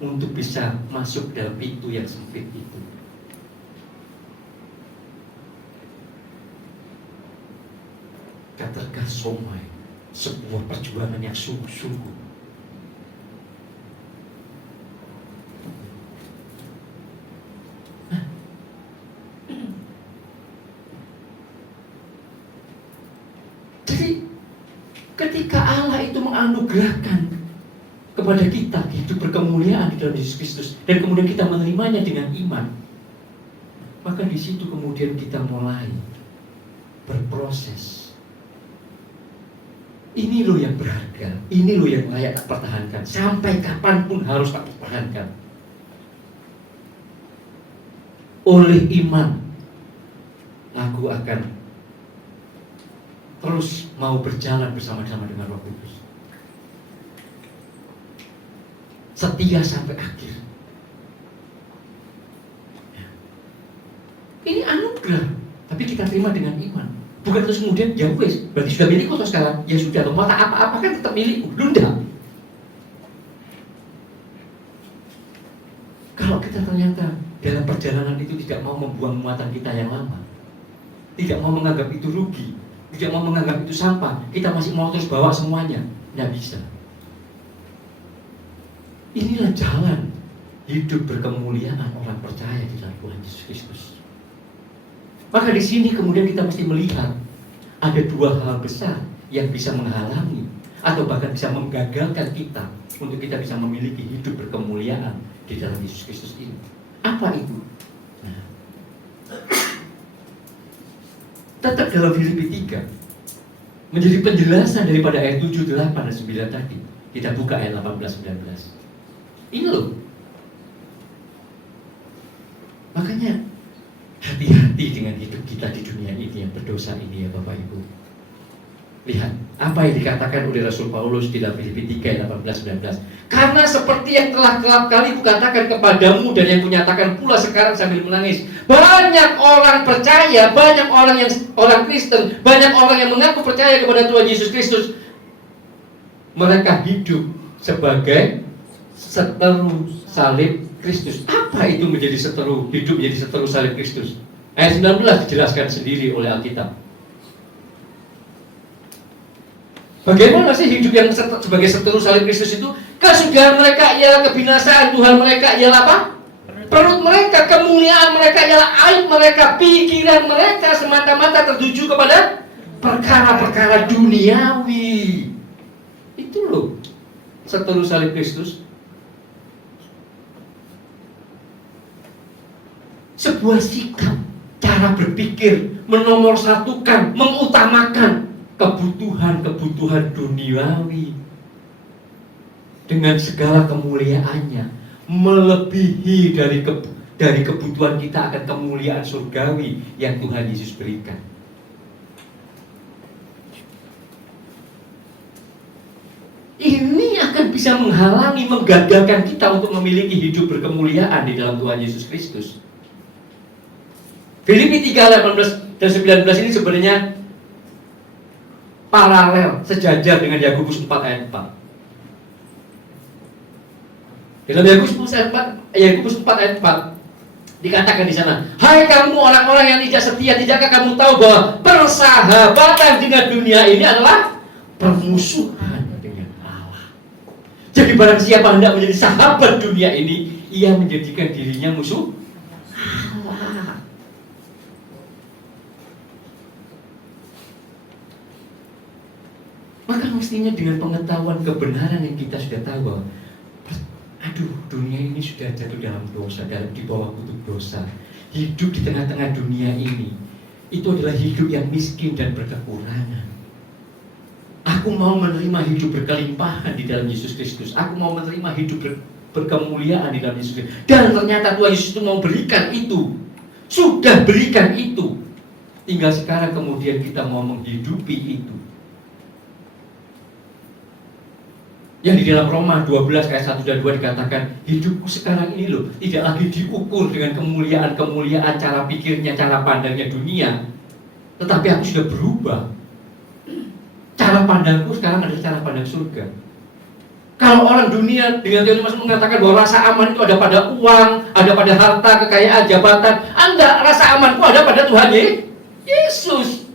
untuk bisa masuk dalam pintu yang sempit itu. somai, sebuah perjuangan yang sungguh-sungguh. Jadi ketika Allah itu menganugerahkan kepada kita hidup berkemuliaan di dalam Yesus Kristus, dan kemudian kita menerimanya dengan iman, maka di situ kemudian kita mulai berproses. Ini loh yang berharga, ini loh yang layak tak pertahankan, sampai kapanpun harus tak pertahankan. Oleh iman, aku akan terus mau berjalan bersama-sama dengan Roh Kudus, setia sampai akhir. Ini anugerah, tapi kita terima dengan iman. Bukan terus kemudian, ya wes, berarti sudah milikku terus sekarang. Ya sudah, mau tak apa-apa kan tetap milikku. Enggak. Kalau kita ternyata dalam perjalanan itu tidak mau membuang muatan kita yang lama, tidak mau menganggap itu rugi, tidak mau menganggap itu sampah, kita masih mau terus bawa semuanya, nggak bisa. Inilah jalan hidup berkemuliaan orang percaya di dalam Tuhan Yesus Kristus. Maka di sini kemudian kita mesti melihat ada dua hal besar yang bisa menghalangi atau bahkan bisa menggagalkan kita untuk kita bisa memiliki hidup berkemuliaan di dalam Yesus Kristus ini. Apa itu? Nah, tetap dalam Filipi 3 menjadi penjelasan daripada ayat 7, 8, dan 9 tadi. Kita buka ayat 18, 19. Ini loh. Makanya hati-hati dengan hidup kita di dunia ini yang berdosa ini ya Bapak Ibu. Lihat apa yang dikatakan oleh Rasul Paulus di dalam Filipi 3 ayat 18-19. Karena seperti yang telah kelak kali kukatakan kepadamu dan yang kunyatakan pula sekarang sambil menangis, banyak orang percaya, banyak orang Kristen, banyak orang yang mengaku percaya kepada Tuhan Yesus Kristus, mereka hidup sebagai seteru salib Kristus. Apa itu menjadi seteru, hidup menjadi seteru salib Kristus? Ayat 19 dijelaskan sendiri oleh Alkitab. Bagaimana sih hidup yang sebagai seteru salib Kristus itu? Kesudahan mereka ialah kebinasaan, Tuhan mereka ialah apa? Perut mereka, kemuliaan mereka ialah aib mereka, pikiran mereka semata-mata tertuju kepada perkara-perkara duniawi. Itu loh seteru salib Kristus. Sebuah sikap, cara berpikir, menomorsatukan, mengutamakan kebutuhan-kebutuhan duniawi dengan segala kemuliaannya, melebihi dari kebutuhan kita akan kemuliaan surgawi yang Tuhan Yesus berikan. Ini akan bisa menghalangi, menggagalkan kita untuk memiliki hidup berkemuliaan di dalam Tuhan Yesus Kristus. Filipi 3 ayat 18 dan 19 ini sebenarnya paralel, sejajar dengan Yakobus 4 ayat 4. Dalam Yakobus 4 ayat 4 dikatakan di sana, hai kamu orang-orang yang tidak setia, tidakkah kamu tahu bahwa persahabatan dengan dunia ini adalah permusuhan dengan Allah? Jadi barang siapa hendak menjadi sahabat dunia ini, ia menjadikan dirinya musuh Allah. Maka mestinya dengan pengetahuan kebenaran yang kita sudah tahu bahwa dunia ini sudah jatuh dalam dosa, di bawah kutuk dosa. Hidup di tengah-tengah dunia ini itu adalah hidup yang miskin dan berkekurangan. Aku mau menerima hidup berkelimpahan di dalam Yesus Kristus. Aku mau menerima hidup berkemuliaan di dalam Yesus Kristus. Dan ternyata Tuhan Yesus itu mau berikan itu. Sudah berikan itu. Tinggal sekarang kemudian kita mau menghidupi itu. Yang di dalam Roma 12 ayat 1 dan 2 dikatakan, hidupku sekarang ini loh tidak lagi diukur dengan kemuliaan-kemuliaan cara pikirnya, cara pandangnya dunia, tetapi aku sudah berubah. Cara pandangku sekarang adalah cara pandang surga. Kalau orang dunia dengan teori Mas mengatakan bahwa rasa aman itu ada pada uang, ada pada harta, kekayaan, jabatan, enggak, rasa amanku ada pada Tuhan Yesus.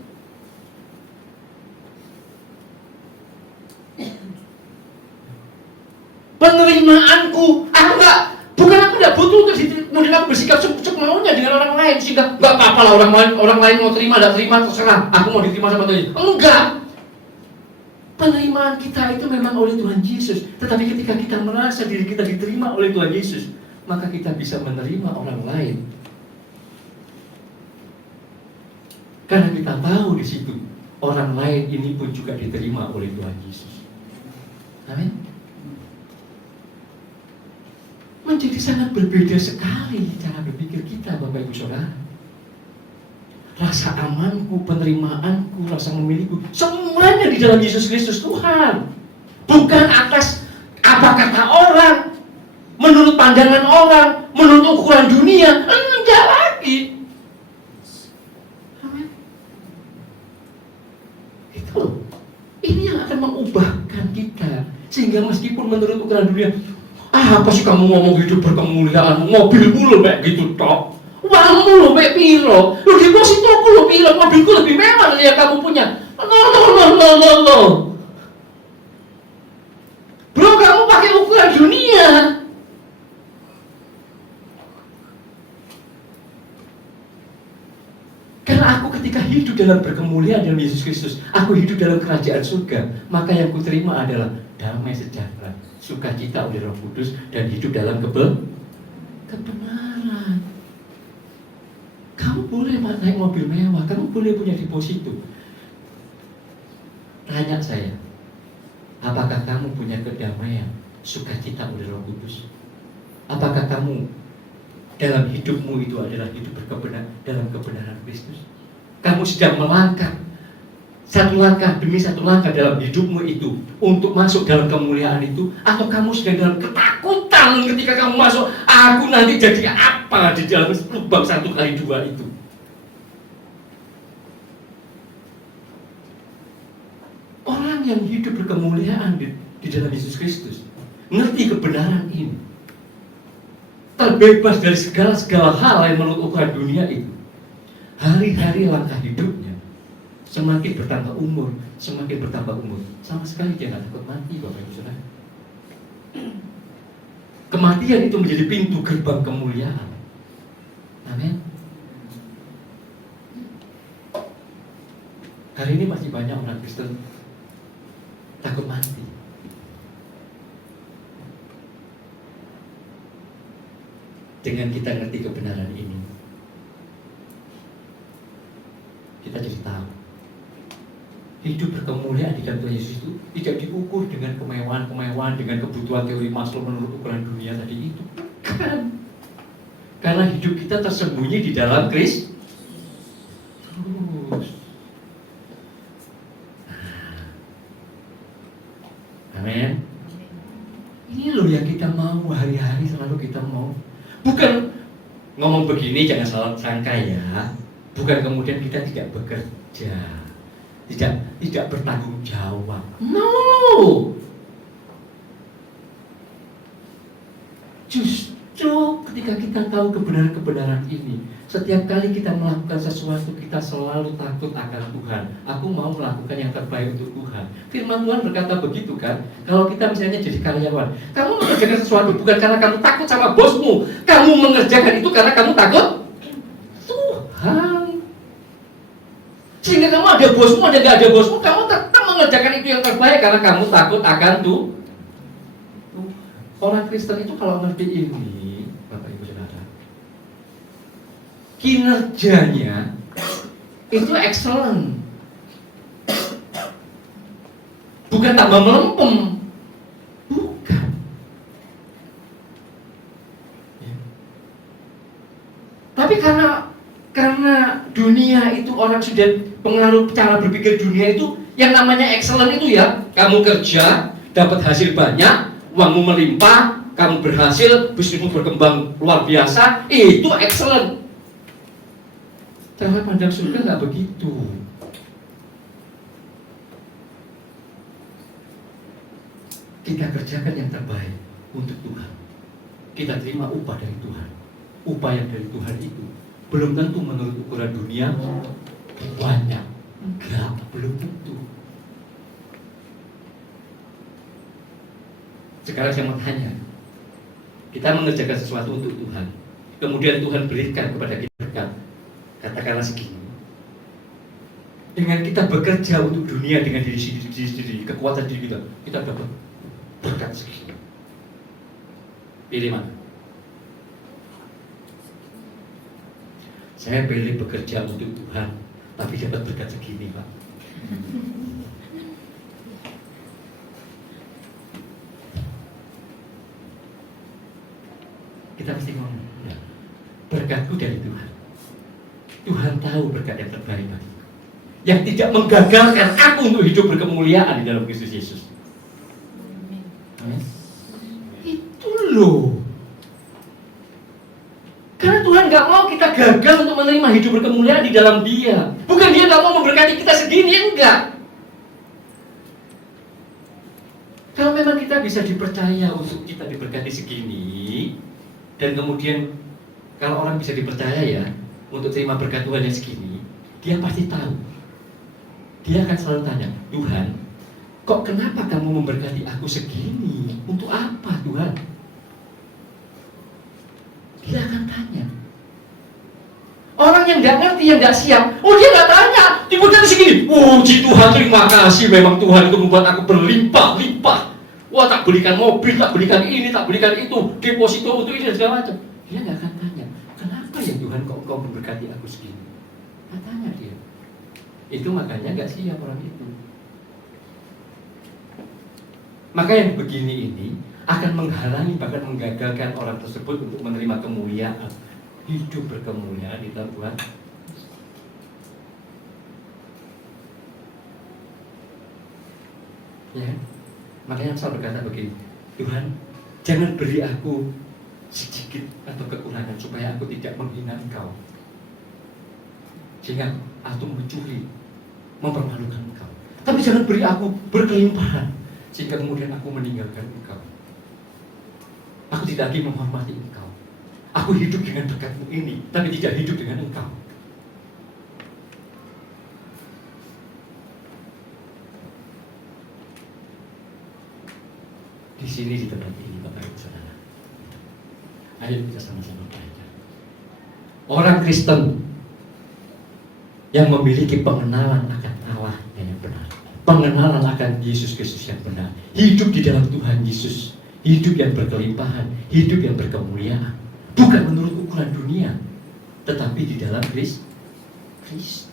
Penerimaanku, bukan aku tidak butuh untuk kemudian aku bersikap maunya dengan orang lain sehingga nggak apa-apa lah orang lain mau terima tidak terima terserah, aku mau diterima sama Tuhan. Enggak. Penerimaan kita itu memang oleh Tuhan Yesus, tetapi ketika kita merasa diri kita diterima oleh Tuhan Yesus, maka kita bisa menerima orang lain. Karena kita tahu di situ orang lain ini pun juga diterima oleh Tuhan Yesus. Amin. Menjadi sangat berbeda sekali cara berpikir kita, Bapak Ibu Saudara. Rasa amanku, penerimaanku, rasa memilikiku, semuanya di dalam Yesus Kristus Tuhan. Bukan atas apa kata orang, menurut pandangan orang, menurut ukuran dunia. Enggak lagi. Amin. Itu loh. Ini yang akan mengubahkan kita. Sehingga meskipun menurut ukuran dunia, apa sih kamu ngomong hidup berkemuliaan, mobilmu loh kayak gitu tok, uangmu loh kayak piro, lo depositoku loh piro, mobilku lebih mewah dari yang kamu punya. No. Bro, kamu pakai ukuran dunia. Karena aku ketika hidup dalam berkemuliaan dalam Yesus Kristus, aku hidup dalam kerajaan surga, maka yang kuterima adalah damai sejahtera, sukacita oleh Roh Kudus, dan hidup dalam kebenaran. Kamu boleh naik mobil mewah, kamu boleh punya deposito. Tanya saya, apakah kamu punya kedamaian, sukacita oleh Roh Kudus? Apakah kamu dalam hidupmu itu adalah hidup berkebenaran dalam kebenaran Kristus? Kamu sedang melangkah satu langkah demi satu langkah dalam hidupmu itu untuk masuk dalam kemuliaan itu, atau kamu sedang dalam ketakutan ketika kamu masuk, aku nanti jadi apa di dalam lubang 1x2 itu? Orang yang hidup berkemuliaan di dalam Yesus Kristus ngerti kebenaran ini, terbebas dari segala hal yang menurut ukuran dunia itu. Hari-hari langkah hidupnya semakin bertambah umur, sama sekali dia nggak takut mati, Bapak Ibu Saudara. Kematian itu menjadi pintu gerbang kemuliaan. Amin. Hari ini masih banyak orang Kristen takut mati. Dengan kita ngerti kebenaran ini, kita jadi tahu hidup berkemuliaan di dalam Tuhan Yesus itu tidak diukur dengan kemewahan, dengan kebutuhan teori Maslow menurut ukuran dunia tadi itu. Bukan. Karena hidup kita tersembunyi di dalam Kristus. Amin. Ini loh yang kita mau hari-hari, selalu kita mau. Bukan ngomong begini jangan salah sangka ya. Bukan kemudian kita tidak bekerja, tidak bertanggung jawab. No. Justru ketika kita tahu kebenaran-kebenaran ini, setiap kali kita melakukan sesuatu, kita selalu takut akan Tuhan. Aku mau melakukan yang terbaik untuk Tuhan. Firman Tuhan berkata begitu kan. Kalau kita misalnya jadi karyawan, kamu mengerjakan sesuatu bukan karena kamu takut sama bosmu, kamu mengerjakan itu karena kamu takut Tuhan. Sehingga kamu ada bosmu, ada gak ada bosmu, kamu tetap mengerjakan itu yang terbaik karena kamu takut akan Tuhan. Orang Kristen itu kalau ngerti ini, Bapak Ibu Saudara, kinerjanya itu excellent, bukan tambah melempem, bukan. Tapi karena dunia itu orang sudah pengaruh cara berpikir dunia itu yang namanya excellent itu ya, kamu kerja dapat hasil banyak, uangmu melimpah, kamu berhasil, bisnismu berkembang luar biasa, itu excellent. Cara pandang surga nggak begitu. Kita kerjakan yang terbaik untuk Tuhan. Kita terima upah dari Tuhan. Upah yang dari Tuhan itu belum tentu menurut ukuran dunia banyak. Enggak, belum tentu. Sekarang saya mau tanya, kita mengerjakan sesuatu untuk Tuhan, kemudian Tuhan berikan kepada kita berkat, katakanlah segini. Dengan kita bekerja untuk dunia dengan diri sendiri, kekuatan diri kita dapat berkat segini. Pilih mana? Saya pilih bekerja untuk Tuhan, tapi dapat berkat segini, Pak. Kita mesti ngomong, berkatku dari Tuhan. Tuhan tahu berkat yang terbaik bagiku, yang tidak menggagalkan aku untuk hidup berkemuliaan di dalam Kristus Yesus. Amin. Itu loh. Karena Tuhan gak mau kita gagal untuk menerima hidup berkemuliaan di dalam Dia. Bukan Dia gak mau memberkati kita segini, enggak. Kalau memang kita bisa dipercaya untuk kita diberkati segini, dan kemudian kalau orang bisa dipercaya ya untuk terima berkat Tuhan yang segini, dia pasti tahu. Dia akan selalu tanya, Tuhan, kok kenapa kamu memberkati aku segini? Untuk apa Tuhan? Dia akan tanya. Orang yang nggak ngerti, yang nggak siap, dia nggak tanya. Diberkati segini, puji Tuhan, terima kasih. Memang Tuhan itu membuat aku berlimpah-limpah. Wah, tak belikan mobil, tak belikan ini, tak belikan itu, deposito untuk ini dan segala macam. Dia nggak akan tanya, kenapa ya Tuhan kok engkau memberkati aku segini? Nggak tanya dia. Itu makanya nggak siap orang itu. Maka yang begini ini akan menghalangi, bahkan menggagalkan orang tersebut untuk menerima kemuliaan, hidup berkemuliaan di dalam Tuhan. Ya, makanya saya berkata begini, Tuhan, jangan beri aku sedikit atau kekurangan supaya aku tidak menghina Engkau, sehingga aku mencuri, mempermalukan Engkau. Tapi jangan beri aku berkelimpahan sehingga kemudian aku meninggalkan Engkau. Aku tidak lagi menghormati Engkau. Aku hidup dengan berkat-Mu ini, tapi tidak hidup dengan Engkau. Di sini di tempat ini, Bapak Ibu Saudara, ayo kita sama-sama belajar. Orang Kristen yang memiliki pengenalan akan Allah yang benar, pengenalan akan Yesus Kristus yang benar, hidup di dalam Tuhan Yesus, hidup yang berkelimpahan, hidup yang berkemuliaan, bukan menurut ukuran dunia, tetapi di dalam Kristus.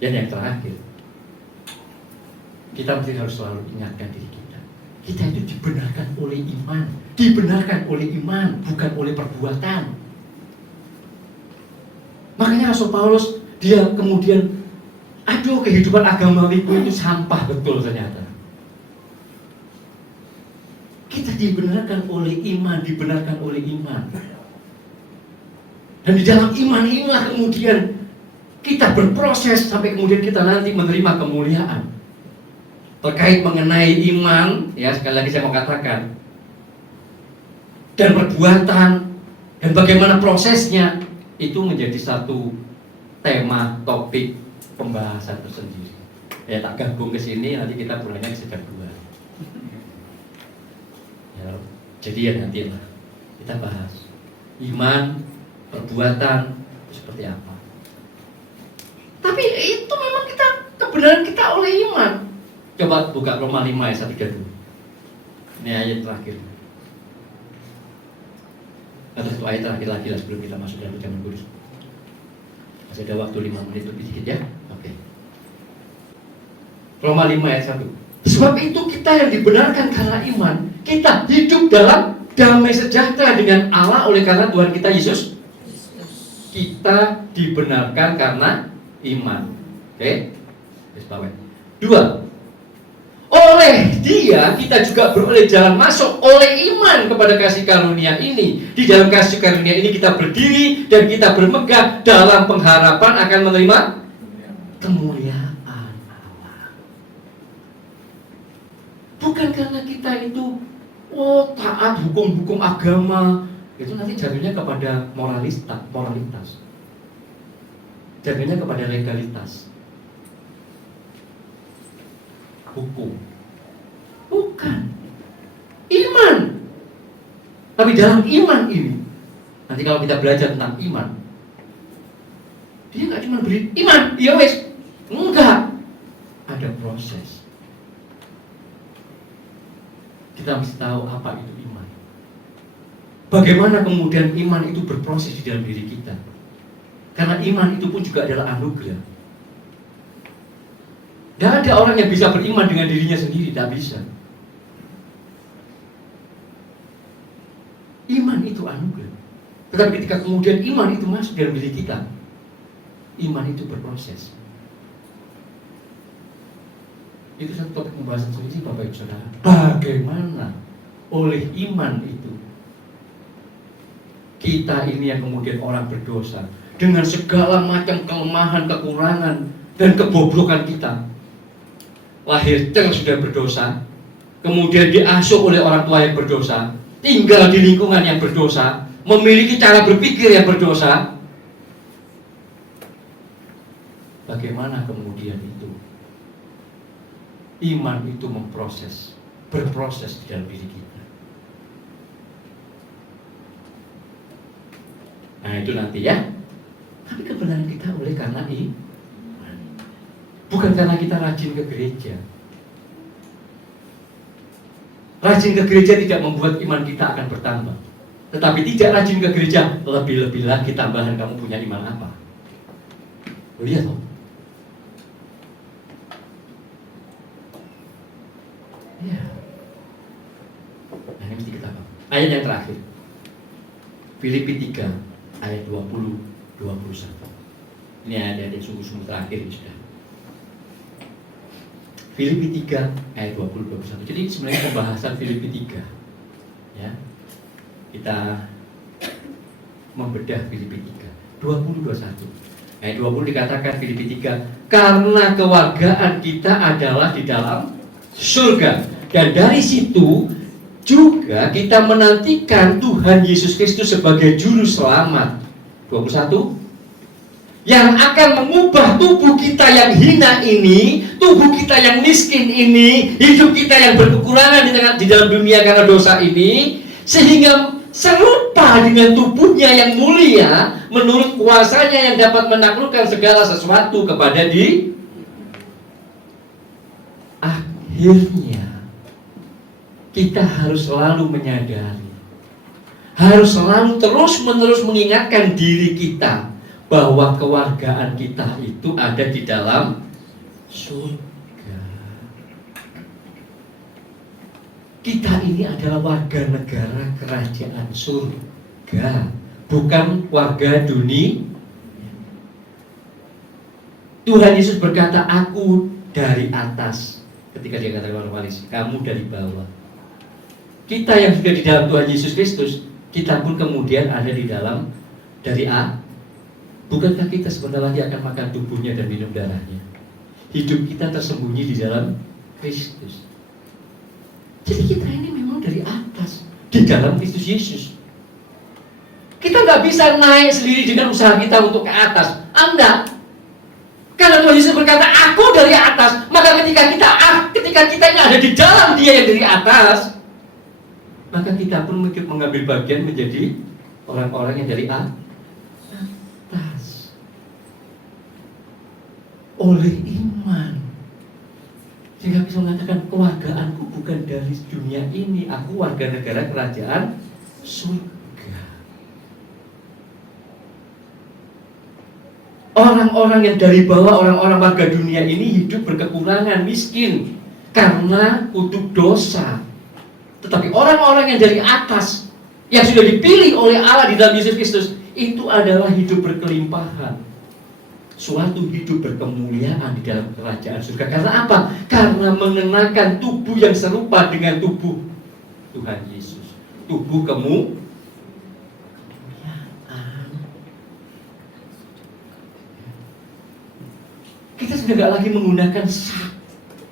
Dan yang terakhir, kita mesti harus selalu ingatkan diri kita itu dibenarkan oleh iman, dibenarkan oleh iman, bukan oleh perbuatan. Makanya Rasul Paulus, dia kemudian, kehidupan agamawiku itu sampah betul ternyata. Kita dibenarkan oleh iman, dibenarkan oleh iman. Dan di dalam iman inilah kemudian kita berproses sampai kemudian kita nanti menerima kemuliaan. Terkait mengenai iman, ya sekali lagi saya mau katakan, dan perbuatan, dan bagaimana prosesnya, itu menjadi satu tema topik pembahasan tersendiri. Ya tak gabung ke sini, nanti kita pulangnya sejak 2. Ya, jadi ya nanti lah kita bahas iman, perbuatan itu seperti apa. Tapi itu memang kebenaran kita oleh iman. Coba buka Roma 5 ayat 1-2. Ini ayat terakhir. Atau satu ayat terakhir lagi lah sebelum kita masuk dalam perjamuan kudus. Masih ada waktu 5 menit lebih sedikit ya. Oke. Roma 5 ayat 1. Sebab itu kita yang dibenarkan karena iman, kita hidup dalam damai sejahtera dengan Allah oleh karena Tuhan kita Yesus. Kita dibenarkan karena iman. Oke. 2. Oleh Dia kita juga beroleh jalan masuk oleh iman kepada kasih karunia ini. Di dalam kasih karunia ini kita berdiri dan kita bermegah dalam pengharapan akan menerima kemuliaan Allah. Bukan karena kita itu taat hukum-hukum agama, itu nanti jatuhnya kepada moralitas. Jatuhnya kepada legalitas. Hukum. Bukan. Tapi dalam iman ini, nanti kalau kita belajar tentang iman, dia nggak cuma beri iman, ya wes, enggak, ada proses. Kita mesti tahu apa itu iman. Bagaimana kemudian iman itu berproses di dalam diri kita. Karena iman itu pun juga adalah anugerah. Tidak ada orang yang bisa beriman dengan dirinya sendiri, tidak bisa. Iman itu anugerah. Tetapi ketika kemudian iman itu masuk dalam diri kita, iman itu berproses. Itu satu topik pembahasan sendiri, Bapak Ibu Saudara. Bagaimana oleh iman itu kita ini yang kemudian orang berdosa dengan segala macam kelemahan, kekurangan, dan kebobrokan kita, lahir sudah berdosa, kemudian diasuh oleh orang tua yang berdosa, tinggal di lingkungan yang berdosa, memiliki cara berpikir yang berdosa. Bagaimana kemudian itu iman itu berproses di dalam diri kita. Nah itu nanti ya. Tapi kebenaran kita oleh karena iman, bukan karena kita rajin ke gereja. Rajin ke gereja tidak membuat iman kita akan bertambah. Tetapi tidak rajin ke gereja, lebih-lebih lagi tambahan kamu punya iman apa? Lihat toh. Ya. Nah, ini mesti kita tahu. Ayat yang terakhir, Filipi 3 ayat 20-21. Ini ayat yang sungguh-sungguh terakhir sudah. Filipi 3 ayat 20-21. Jadi sebenarnya pembahasan Filipi 3 ya. Kita membedah Filipi 3 20-21. Ayat 20 dikatakan Filipi 3, karena kewargaan kita adalah di dalam surga, dan dari situ juga kita menantikan Tuhan Yesus Kristus sebagai juru selamat. 21, yang akan mengubah tubuh kita yang hina ini, tubuh kita yang miskin ini, hidup kita yang berkekurangan di dalam dunia karena dosa ini, sehingga serupa dengan tubuhnya yang mulia menurut kuasanya yang dapat menaklukkan segala sesuatu kepada di akhirnya. Kita harus selalu menyadari, harus selalu terus-menerus mengingatkan diri kita bahwa kewargaan kita itu ada di dalam surga. Kita ini adalah warga negara kerajaan surga, bukan warga dunia. Tuhan Yesus berkata, aku dari atas. Ketika dia katakan kepada Farisi, kamu dari bawah. Kita yang sudah di dalam Tuhan Yesus Kristus, kita pun kemudian ada di dalam dari A. Bukankah kita sebentar lagi akan makan tubuhnya dan minum darahnya? Hidup kita tersembunyi di dalam Kristus. Jadi kita ini memang dari atas, di dalam Kristus Yesus. Kita nggak bisa naik sendiri dengan usaha kita untuk ke atas. Anda, karena Tuhan Yesus berkata, aku dari atas, maka ketika kita ini ada di dalam Dia yang dari atas, maka kita pun mengambil bagian menjadi orang-orang yang dari atas. Oleh iman, sehingga bisa mengatakan kewargaanku bukan dari dunia ini, aku warga negara kerajaan surga. Orang-orang yang dari bawah, orang-orang warga dunia ini hidup berkekurangan, miskin karena kutuk dosa. Tetapi orang-orang yang dari atas, yang sudah dipilih oleh Allah di dalam Yesus Kristus, itu adalah hidup berkelimpahan, suatu hidup berkemuliaan di dalam kerajaan surga. Karena apa? Karena mengenakan tubuh yang serupa dengan tubuh Tuhan Yesus, tubuh kemuliaan. Kita sudah tidak lagi menggunakan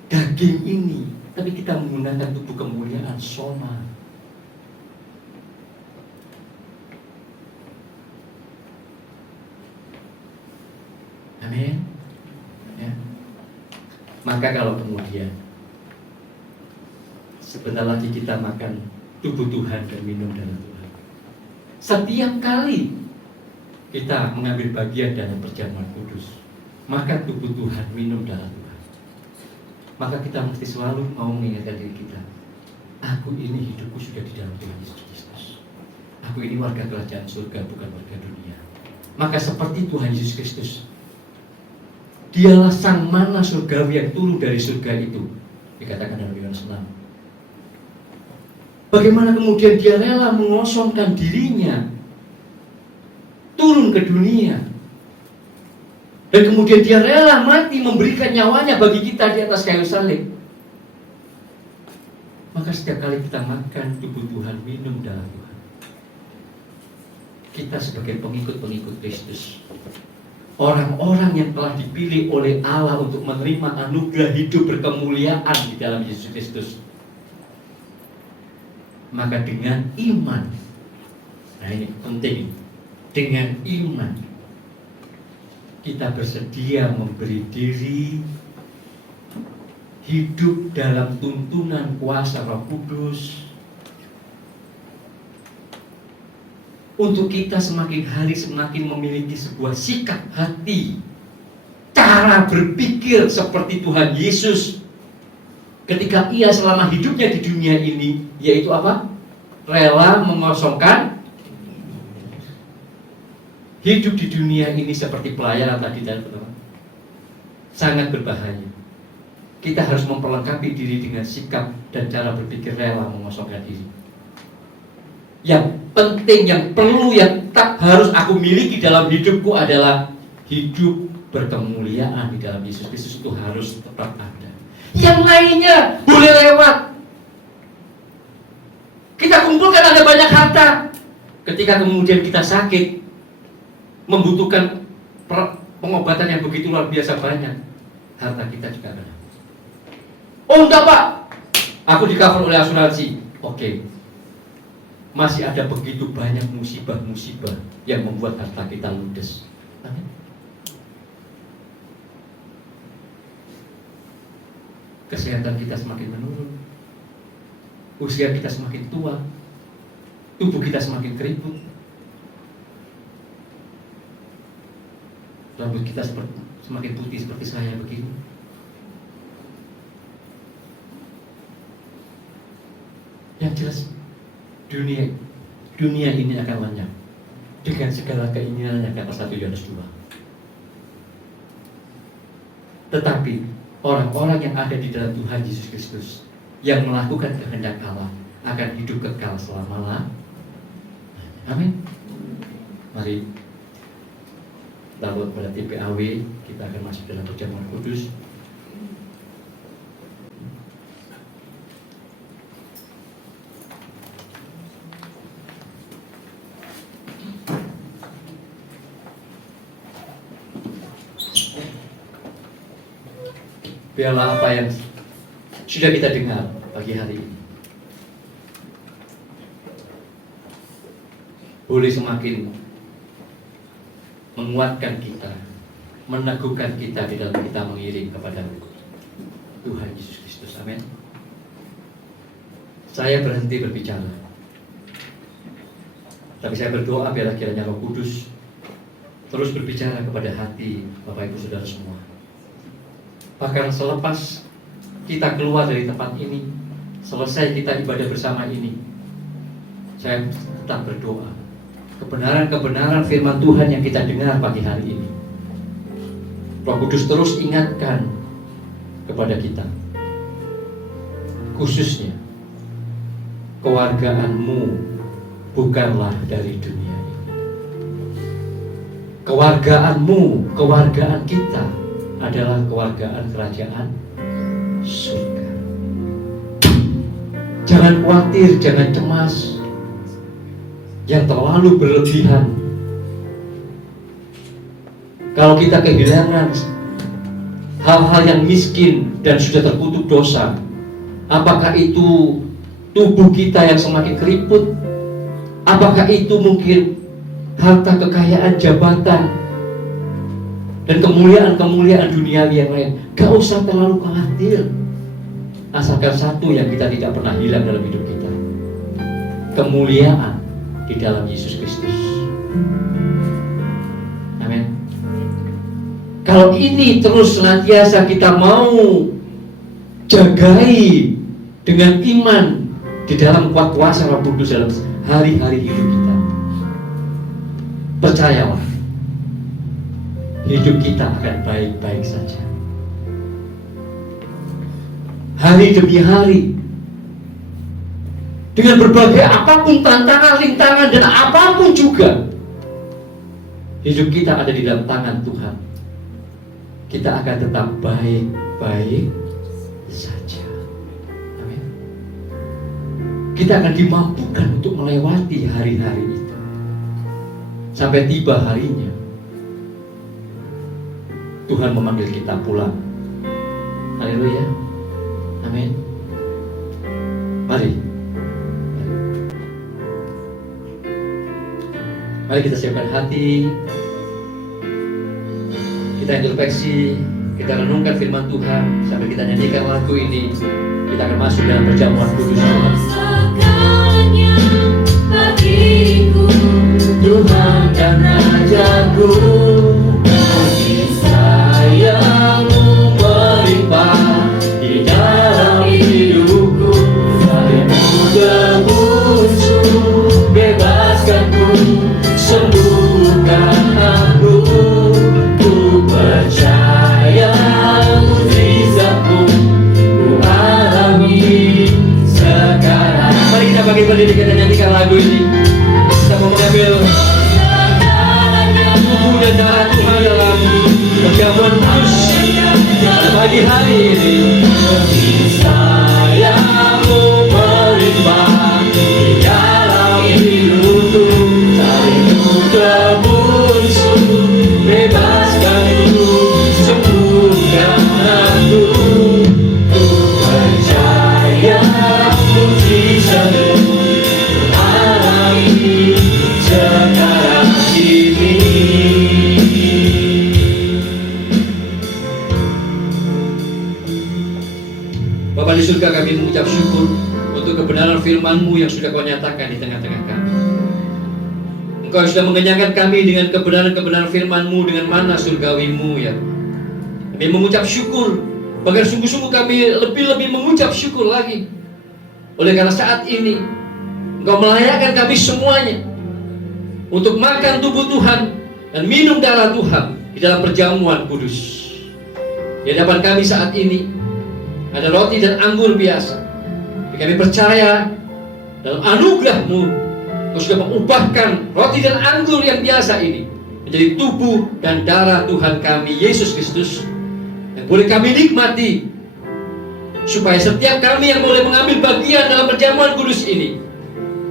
daging ini, tapi kita menggunakan tubuh kemuliaan soma. Amin. Ya. Maka kalau kemudian sebentar lagi kita makan tubuh Tuhan dan minum darah Tuhan, Setiap kali kita mengambil bagian dalam perjamuan kudus, makan tubuh Tuhan, minum darah Tuhan, maka kita mesti selalu mau mengingatkan diri kita, aku ini hidupku sudah di dalam Tuhan Yesus Kristus. Aku ini warga kerajaan surga, bukan warga dunia. Maka seperti Tuhan Yesus Kristus, Dialah sang mana surgawi yang turun dari surga itu, dikatakan dalam Yohanes 6. Bagaimana kemudian Dia rela mengosongkan dirinya, turun ke dunia, dan kemudian Dia rela mati memberikan nyawanya bagi kita di atas kayu salib. Maka setiap kali kita makan tubuh Tuhan, minum darah Tuhan, kita sebagai pengikut-pengikut Kristus, orang-orang yang telah dipilih oleh Allah untuk menerima anugerah hidup berkemuliaan di dalam Yesus Kristus, maka dengan iman, nah ini penting, dengan iman kita bersedia memberi diri, hidup dalam tuntunan kuasa Roh Kudus, untuk kita semakin hari semakin memiliki sebuah sikap hati, cara berpikir seperti Tuhan Yesus ketika Ia selama hidupnya di dunia ini, yaitu apa? Rela mengosongkan hidup di dunia ini seperti pelayanan tadi dan sangat berbahaya. Kita harus memperlengkapi diri dengan sikap dan cara berpikir rela mengosongkan diri. Yang penting, yang perlu, yang tak harus aku miliki dalam hidupku adalah hidup berkemuliaan di dalam Yesus Kristus. Itu harus tetap ada. Yang lainnya boleh lewat. Kita kumpulkan ada banyak harta, ketika kemudian kita sakit, membutuhkan pengobatan yang begitu luar biasa banyak, harta kita juga ada. Oh enggak Pak, aku di cover oleh asuransi. Oke. Masih ada begitu banyak musibah-musibah yang membuat harta kita ludes. Amin. Kesehatan kita semakin menurun, usia kita semakin tua, tubuh kita semakin keriput, rambut kita semakin putih seperti saya begini. Yang jelas dunia ini akan lenyap dengan segala keinginannya, kata 1 Yohanes 2. Tetapi orang-orang yang ada di dalam Tuhan Yesus Kristus, yang melakukan kehendak Allah, akan hidup kekal selama-lamanya. Amin. Mari lalu pada TPAW kita akan masuk dalam perjamuan kudus. Biarlah apa yang sudah kita dengar pagi hari ini boleh semakin menguatkan kita, meneguhkan kita di dalam kita mengiring kepada Tuhan Yesus Kristus. Amin. Saya berhenti berbicara, tapi saya berdoa biarlah kiranya Roh Kudus terus berbicara kepada hati Bapak Ibu Saudara semua. Bahkan selepas kita keluar dari tempat ini, selesai kita ibadah bersama ini, saya tetap berdoa kebenaran-kebenaran firman Tuhan yang kita dengar pagi hari ini, Roh Kudus terus ingatkan kepada kita, khususnya kewargaanmu bukanlah dari dunia ini. Kewargaanmu, kewargaan kita adalah kewargaan kerajaan surga. Jangan khawatir, jangan cemas yang terlalu berlebihan. Kalau kita kehilangan hal-hal yang miskin dan sudah terkutuk dosa, apakah itu tubuh kita yang semakin keriput? Apakah itu mungkin harta kekayaan, jabatan, dan kemuliaan-kemuliaan duniawi yang lain? Gak usah terlalu khawatir. Asalkan satu yang kita tidak pernah hilang dalam hidup kita, kemuliaan di dalam Yesus Kristus. Amin. Kalau ini terus senantiasa kita mau jagai dengan iman di dalam kuat kuasa Roh Kudus dalam hari-hari hidup kita, percayalah, hidup kita akan baik-baik saja. Hari demi hari, dengan berbagai apapun tantangan, rintangan, dan apapun juga, hidup kita ada di dalam tangan Tuhan. Kita akan tetap baik-baik saja. Amin. Kita akan dimampukan untuk melewati hari-hari itu sampai tiba harinya Tuhan memanggil kita pulang. Haleluya. Amin. Mari kita siapkan hati, kita introspeksi, kita renungkan firman Tuhan sambil kita nyanyikan lagu ini. Kita akan masuk dalam perjamuan kudus Tuhan. Segalanya bagiku, Tuhan dan Rajaku, kasih sayang-Mu melimpah di dalam hidupku. Salib-Mu tebusku, bebaskanku, sembuhkan aku. Ku percaya mujizat-Mu, ku alami sekarang. Mari kita bagi berdiri, kita nyanyikan lagu ini. Kita mau mengambil tubuh dan darah Tuhan dalam perjamuan kudus pada pagi hari ini. Sayang-Mu melimpah di dalam hidupku. Salib-Mu tebusku, bebaskanku, sembuhkan aku. Ku percaya mujizat-Mu, alami sekarang ini. Bapa di surga, kami mengucap syukur untuk kebenaran firman-Mu yang sudah Kau nyatakan di tengah-tengah kami. Engkau sudah mengenyangkan kami dengan kebenaran-kebenaran firman-Mu dengan mana surgawi-Mu, ya. Kami mengucap syukur, bahkan sungguh-sungguh kami lebih-lebih mengucap syukur lagi. Oleh karena saat ini Engkau melayakkan kami semuanya untuk makan tubuh Tuhan dan minum darah Tuhan di dalam perjamuan kudus. Di hadapan kami saat ini ada roti dan anggur biasa. Kami percaya dalam anugerah-Mu, Kau sudah mengubahkan roti dan anggur yang biasa ini menjadi tubuh dan darah Tuhan kami Yesus Kristus yang boleh kami nikmati, supaya setiap kami yang boleh mengambil bagian dalam perjamuan kudus ini,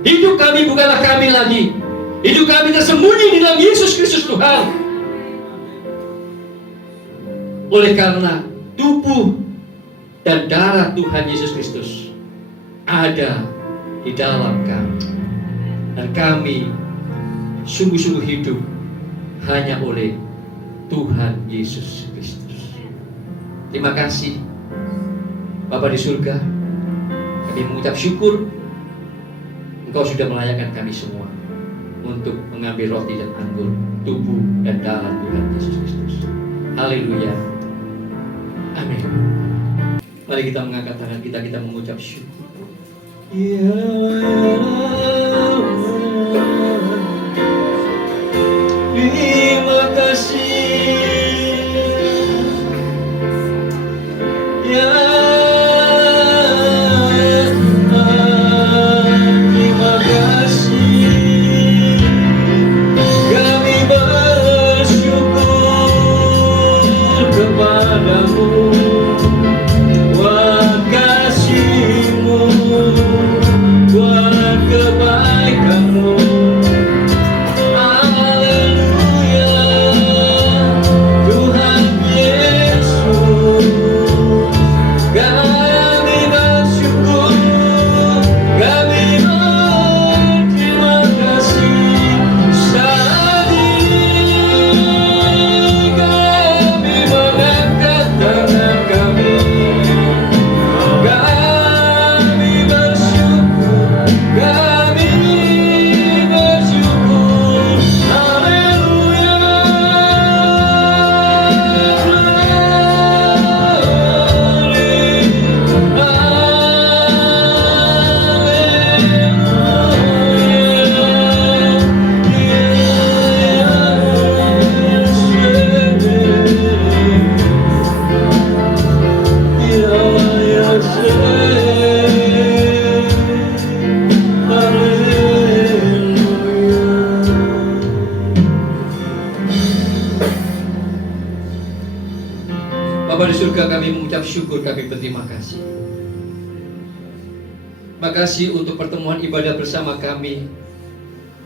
hidup kami bukanlah kami lagi, hidup kami tersembunyi di dalam Yesus Kristus Tuhan. Oleh karena tubuh dan darah Tuhan Yesus Kristus ada di dalam kami, dan kami sungguh-sungguh hidup hanya oleh Tuhan Yesus Kristus. Terima kasih Bapa di surga, kami mengucap syukur Engkau sudah melayakkan kami semua untuk mengambil roti dan anggur, tubuh dan darah Tuhan Yesus Kristus. Haleluya. Amin. Mari kita mengangkat tangan kita, kita mengucap syukur. Ya, terima kasih. Ya, terima kasih. Kami bersyukur kepadamu. Buat kasih-Mu, buat kebaikan. surga, kami mengucap syukur, kami berterima kasih. Makasih untuk pertemuan ibadah bersama kami.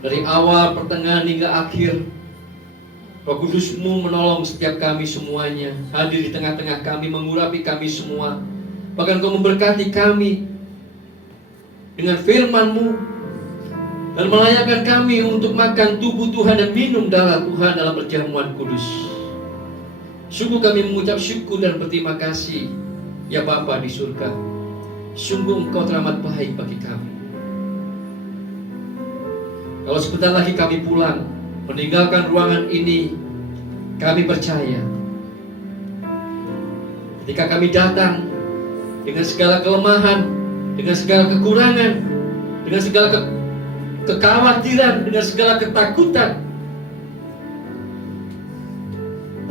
Dari awal, pertengahan hingga akhir, Roh Kudus-Mu menolong setiap kami semuanya, hadir di tengah-tengah kami, mengurapi kami semua. Bahkan Kau memberkati kami dengan firman-Mu dan melayakkan kami untuk makan tubuh Tuhan dan minum darah Tuhan dalam perjamuan kudus. Sungguh kami mengucap syukur dan berterima kasih, ya Bapa di surga. Sungguh Engkau teramat baik bagi kami. Kalau sebentar lagi kami pulang, meninggalkan ruangan ini, kami percaya ketika kami datang dengan segala kelemahan, dengan segala kekurangan, dengan segala kekhawatiran, dengan segala ketakutan,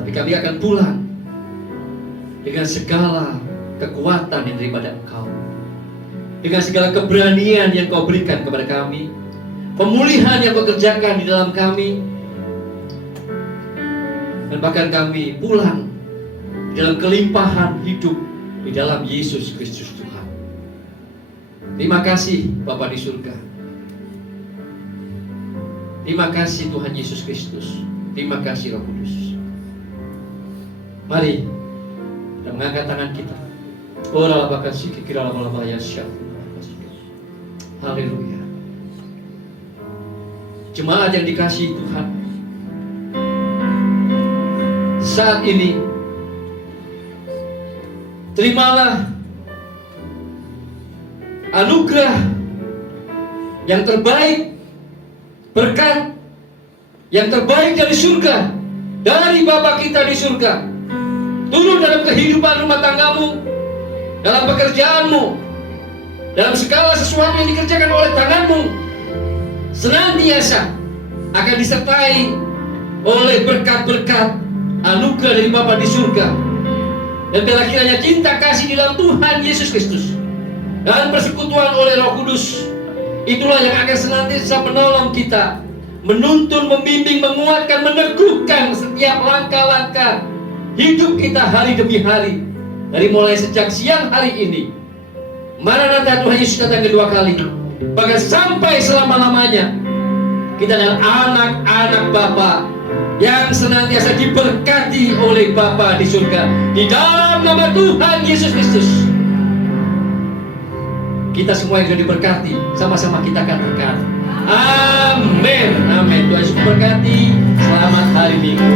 tapi kami akan pulang dengan segala kekuatan yang daripada Engkau, dengan segala keberanian yang Kau berikan kepada kami, pemulihan yang Kau kerjakan di dalam kami, dan bahkan kami pulang di dalam kelimpahan hidup di dalam Yesus Kristus Tuhan. Terima kasih Bapa di surga. Terima kasih Tuhan Yesus Kristus. Terima kasih Roh Kudus. Mari kita mengangkat tangan kita. Ora bakasi kira lama-lama ya syah. Haleluya. Jemaat yang dikasihi Tuhan, saat ini terimalah anugerah yang terbaik, berkat yang terbaik dari surga, dari Bapa kita di surga, turun dalam kehidupan rumah tanggamu, dalam pekerjaanmu, dalam segala sesuatu yang dikerjakan oleh tanganmu, senantiasa akan disertai oleh berkat-berkat anugerah dari Bapa di surga. Dan bila kiranya cinta kasih di dalam Tuhan Yesus Kristus dan persekutuan oleh Roh Kudus, itulah yang akan senantiasa menolong kita, menuntun, membimbing, menguatkan, meneguhkan setiap langkah-langkah hidup kita hari demi hari. Dari mulai sejak siang hari ini, Maranatha, Tuhan Yesus datang kedua kali, bahkan sampai selama-lamanya, kita adalah anak-anak Bapa yang senantiasa diberkati oleh Bapa di surga. Di dalam nama Tuhan Yesus Kristus, kita semua yang sudah diberkati, sama-sama kita katakan amin. Amin. Tuhan Yesus memberkati. Selamat hari Minggu.